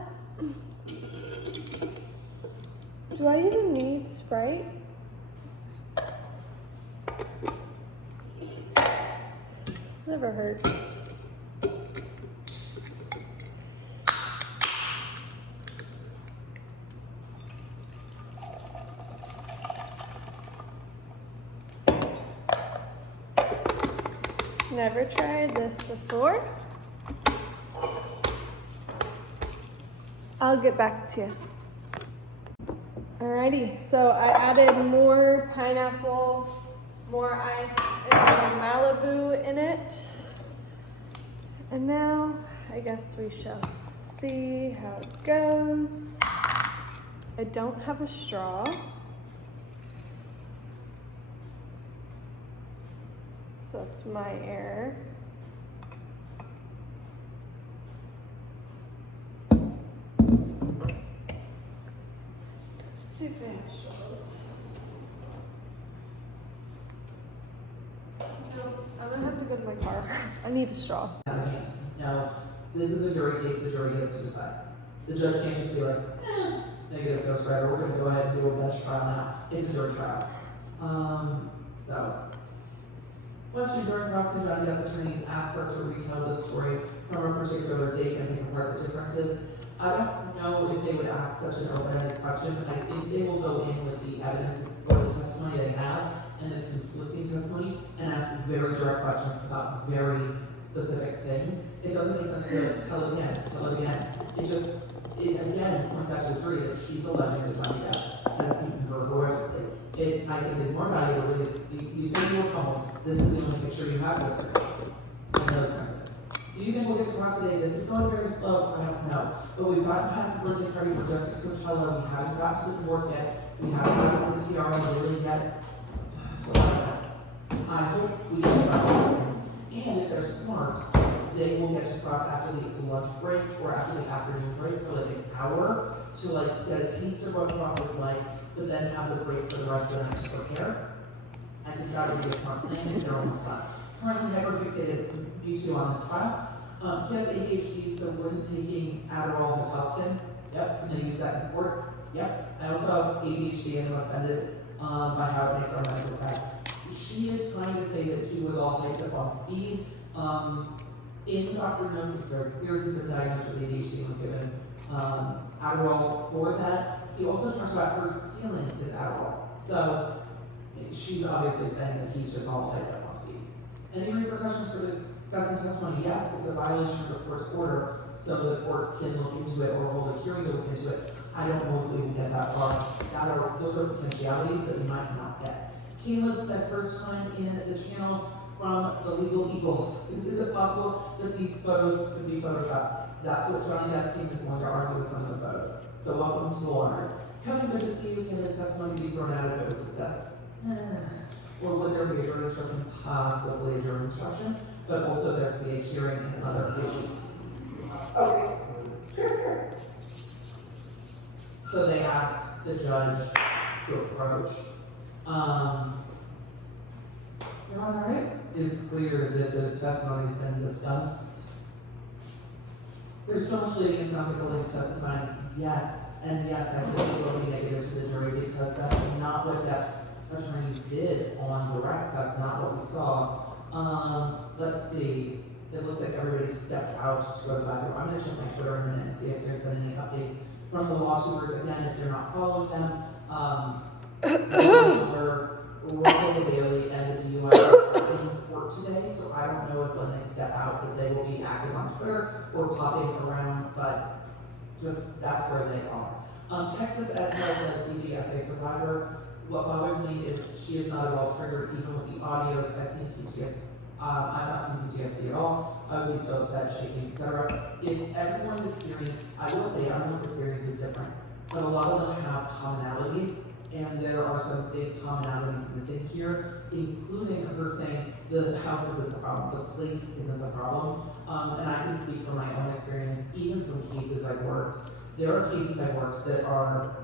Do I even need Sprite? Never hurts. Never tried this before. I'll get back to you. Alrighty, so I added more pineapple, more ice, and Malibu in it. And now, I guess we shall see how it goes. I don't have a straw. So that's my error. Let's see if I have straws. No, I'm gonna have to go to my car. I need a straw. No, this is a jury case, the jury gets to decide. The judge can't just be like, negative Ghost Rider, we're gonna go ahead and do a bench trial now. It's a jury trial. Question during cross-examination, Johnny Depp's attorneys asked her to retell the story from a particular date and pick apart the differences. I don't know if they would ask such an open-ended question, but I think they will go in with the evidence or the testimony they have and the conflicting testimony and ask very direct questions about very specific things. It doesn't make sense to tell it again. It again points out to the jury that she's alleging that Johnny Depp has beaten her horrifically. It, I think, is more valuable really, you say you were home, this is the only picture you have of this, and those kinds of things. Do you think we'll get to class today? This is going very slow. I don't know. But we've gotten past the birthday party for Justin Coachella. We haven't gotten to the divorce yet. We haven't gotten to the tiara really yet. So I don't know. I hope we get to class. And if they're smart, they will get to class after the lunch break or after the afternoon break for like an hour to like get a taste of what class is like, but then have the break for the rest of the night to prepare. I think that would be a smart plan if they're almost done. Currently hyperfixated, me too, on this trial. He has ADHD, so wouldn't taking Adderall have helped him? Yep. Can they use that in court? Yep. I also have ADHD and I'm offended by how it makes our medical back. She is trying to say that he was all hyped up on speed. In Dr. Notes, it's very clear he's been diagnosed with ADHD and was given Adderall for that. He also talked about her stealing his Adderall. So she's obviously saying that he's just all hyped up on speed. Any repercussions for the discussing testimony? Yes, it's a violation of the court's order, so the court can look into it or hold a hearing to look into it. I don't know if we will get that far. Those are potentialities that we might not get. Caleb said first time in the channel from the Legal Eagles. Is it possible that these photos could be photoshopped? That's what Johnny Epstein is going to argue with some of the photos. So welcome to the lawyers. Kevin, good to see you. Can this testimony be thrown out if it was discussed? Or would there be a jury instruction? Possibly a jury instruction, but also there could be a hearing and other issues. Okay, sure. So they asked the judge to approach. Your Honor, it is clear that this testimony has been discussed. There's so much leading, it sounds like the lady's testifying. Yes, and yes, I think it will be negative to the jury because that's not what Depp's attorneys did on direct. That's not what we saw. Let's see. It looks like everybody stepped out to go to the bathroom. I'm going to check my Twitter in a minute and see if there's been any updates from the lawtubers. Again, if you're not following them, Russell Bailey and the DUI are in court today, so I don't know if when they step out that they will be active on Twitter or popping around, but just that's where they are. Texas as a TPSA survivor. What bothers me is she is not at all triggered, even with the audios. I've seen PTSD. I've not seen PTSD at all. I would be so upset, shaking, etc. It's everyone's experience. I will say everyone's experience is different, but a lot of them have commonalities, and there are some big commonalities missing here, including her saying the house isn't the problem, the place isn't the problem. And I can speak from my own experience, even from cases I've worked. There are cases I've worked that are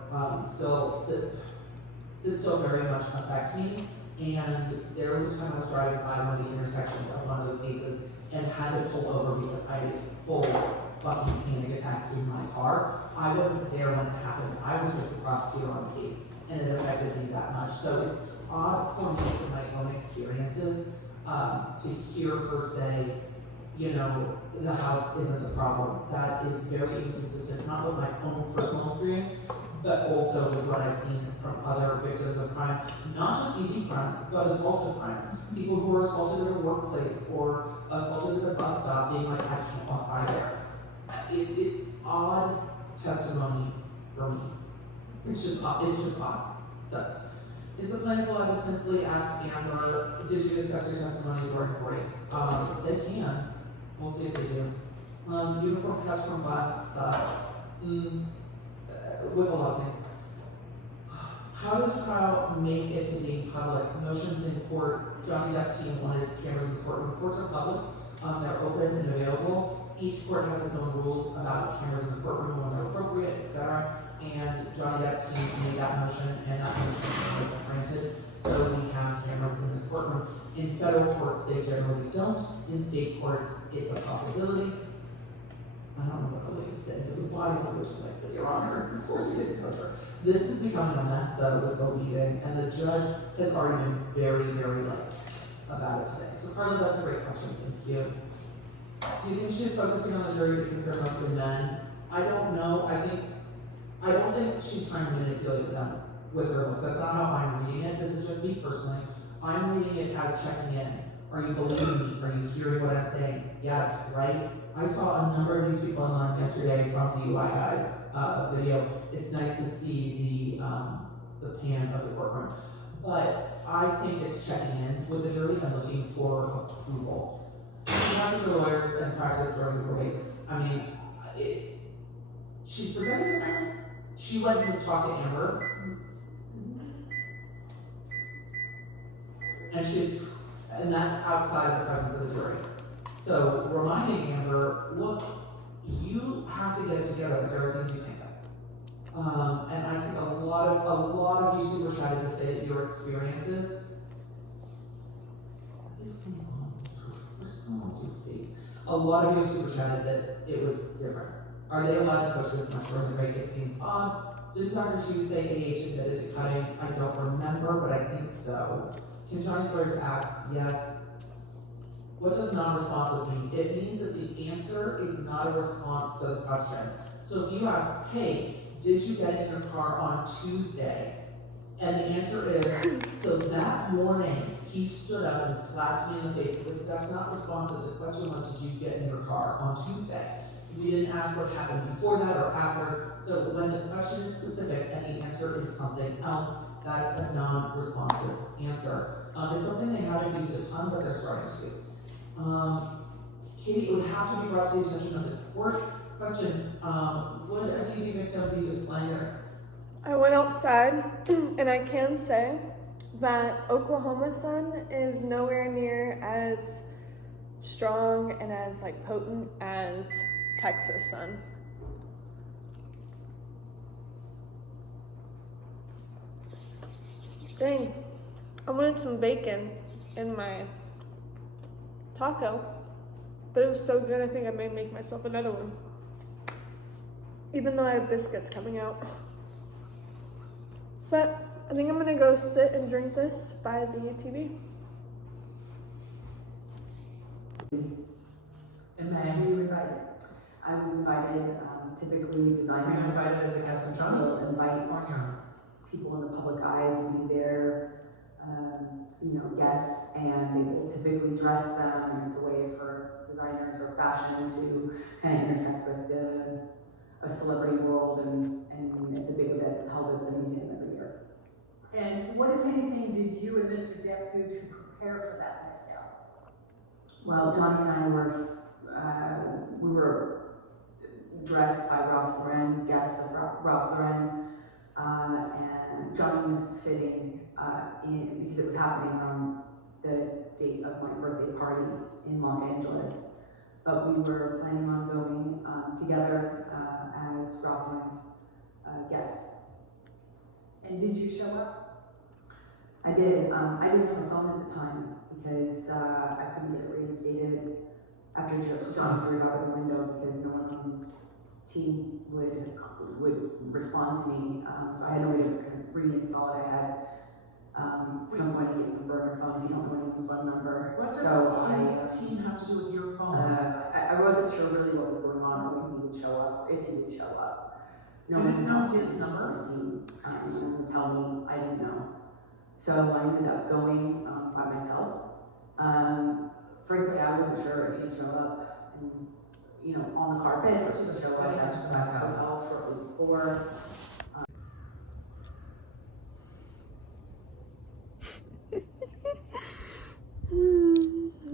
that still very much affect me. And there was a time I was driving by one of the intersections of one of those cases and had to pull over because I had a full fucking panic attack in my car. I wasn't there when it happened. I was just a prosecutor on the case, and it affected me that much. So it's odd for me from my own experiences to hear her say, you know, the house isn't the problem. That is very inconsistent, not with my own personal experience, but also with what I've seen from other victims of crime, not just ED crimes, but assaultive crimes. People who are assaulted at a workplace or assaulted at a bus stop, being like, I can't walk by there. It's odd testimony for me. It's just odd. So, is the plaintiff allowed to simply ask Amber, did you discuss your testimony during break? They can. We'll see if they do. Uniform cuts from glass, sus. With a lot of things. How does the trial make it to being public? Motions in court, Johnny Depp's team wanted cameras in the courtroom. Courts are public, they're open and available. Each court has its own rules about cameras in the courtroom when they're appropriate, etc. And Johnny Depp's team made that motion, and that motion was granted. So we have cameras in this courtroom. In federal courts, they generally don't. In state courts, it's a possibility. I don't know what the lady said, but the body language is like, Your Honor, of course we didn't coach her. This is becoming a mess though with the leading, and the judge has already been very, very light about it today. So Carla, that's a great question, thank you. Do you think she's focusing on the jury because they're mostly men? I don't know, I don't think she's trying to manipulate them with her looks. That's not how I'm reading it, this is just me personally. I'm reading it as checking in. Are you believing me? Are you hearing what I'm saying? Yes, right? I saw a number of these people online yesterday from DUI Guys video. It's nice to see the pan of the courtroom. But I think it's checking in with the jury and looking for approval. have the lawyers and practice during the week. I mean, she's presented differently. She went and just talked to Amber. And that's outside the presence of the jury. So reminding Amber, look, you have to get it together, but there are things you can't say. And I see a lot of you super chatted to say that your experiences. A lot of you super chatted that it was different. Are they allowed to coach this much during the break? It seems odd. Did Dr. Hughes say AH admitted to cutting? I don't remember, but I think so. Can Johnny's lawyers ask? Yes. What does non-responsive mean? It means that the answer is not a response to the question. So if you ask, hey, did you get in your car on Tuesday? And the answer is, so that morning, he stood up and slapped me in the face. If that's not responsive, the question was, did you get in your car on Tuesday? We didn't ask what happened before that or after. So when the question is specific and the answer is something else, that's a non-responsive answer. It's something they haven't used a ton, but they're starting to use. Katie, it would have to be brought to the attention of the court. Question, would a TV victim be displaying her? I went outside, and I can say that Oklahoma sun is nowhere near as strong and as like potent as Texas sun. Dang, I wanted some bacon in my taco, but it was so good I think I may make myself another one. Even though I have biscuits coming out. But I think I'm gonna go sit and drink this by the TV. And May, We were invited. I was invited, typically were you designers invited as a guest of Johnny? will invite Or your people in the public eye to be their, guests, and they will typically dress them, and it's a way for designers or fashion to kind of intersect with a celebrity world, and it's a big event held at the museum every year. And what, if anything, did you and Mr. Depp do to prepare for that night out? Well, Johnny and I we were dressed by Ralph Lauren, guests of Ralph Lauren, and Johnny missed the fitting because it was happening on the date of my birthday party in Los Angeles. But we were planning on going together as Ralph Lauren's guests. And did you show up? I did. I didn't have a phone at the time because I couldn't get it reinstated after John threw it out of the window because no one on his team would respond to me. So I had no way to reinstall it. I had someone to give me a burner phone if you don't know anyone's phone number. what does So his team have to do with your phone? I wasn't sure really what was going on, so if he would show up. No You one didn't know told his me number? his team. No one would tell me. I didn't know. So I ended up going by myself. Frankly, I wasn't sure if he'd show up, and, on the carpet or if he'd show up at the hotel shortly before.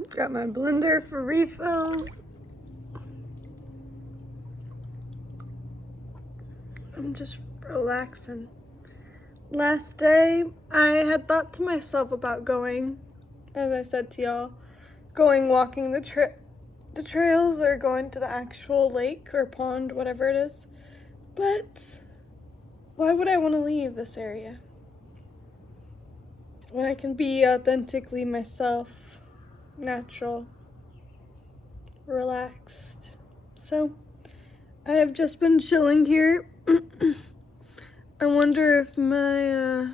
Got my blender for refills. I'm just relaxing. Last day, I had thought to myself about going, as I said to y'all, walking the trails or going to the actual lake or pond, whatever it is. But why would I want to leave this area when I can be authentically myself, natural, relaxed? So I have just been chilling here. I wonder if my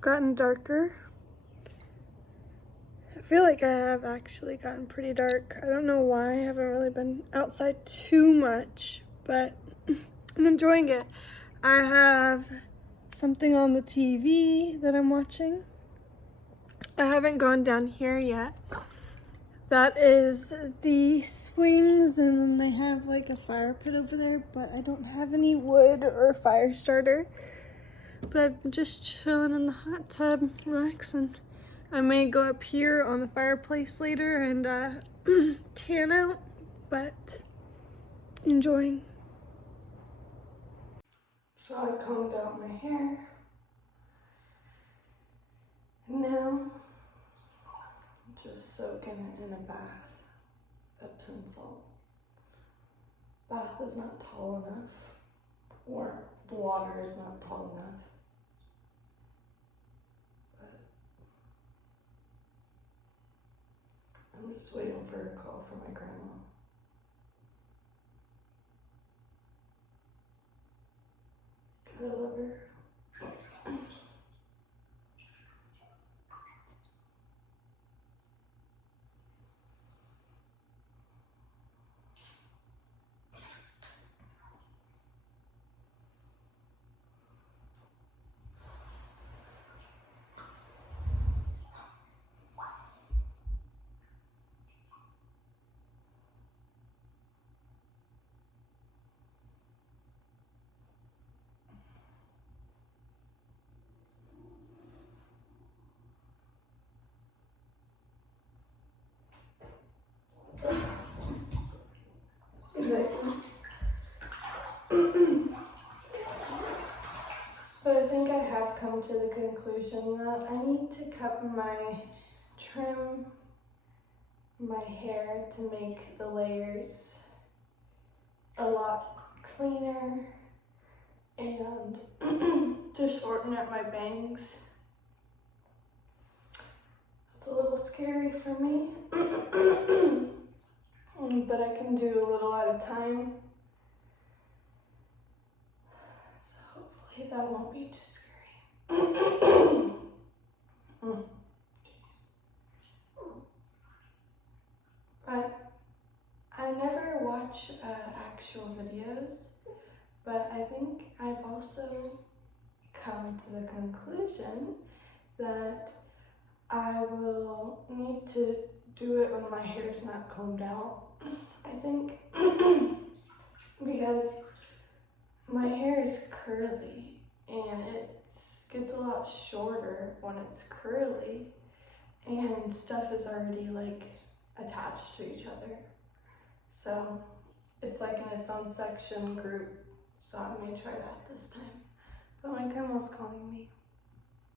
gotten darker. I feel like I have actually gotten pretty dark. I don't know why. I haven't really been outside too much, but I'm enjoying it. I have something on the TV that I'm watching. I haven't gone down here yet. That is the swings, and then they have like a fire pit over there, but I don't have any wood or fire starter. But I'm just chilling in the hot tub, relaxing. I may go up here on the fireplace later and tan out, but enjoying. So I combed out my hair. And now, just soaking it in a bath of Epsom salt. Bath is not tall enough, or the water is not tall enough. But I'm just waiting for a call from my grandma. Gotta love her. But I think I have come to the conclusion that I need to trim my hair to make the layers a lot cleaner and to shorten up my bangs. It's a little scary for me, but I can do a little at a time. So hopefully that won't be too scary. But I never watch actual videos, but I think I've also come to the conclusion that I will need to do it when my hair is not combed out. I think because my hair is curly and it gets a lot shorter when it's curly and stuff is already like attached to each other. So it's like in its own section group. So I may try that this time. But my grandma's calling me.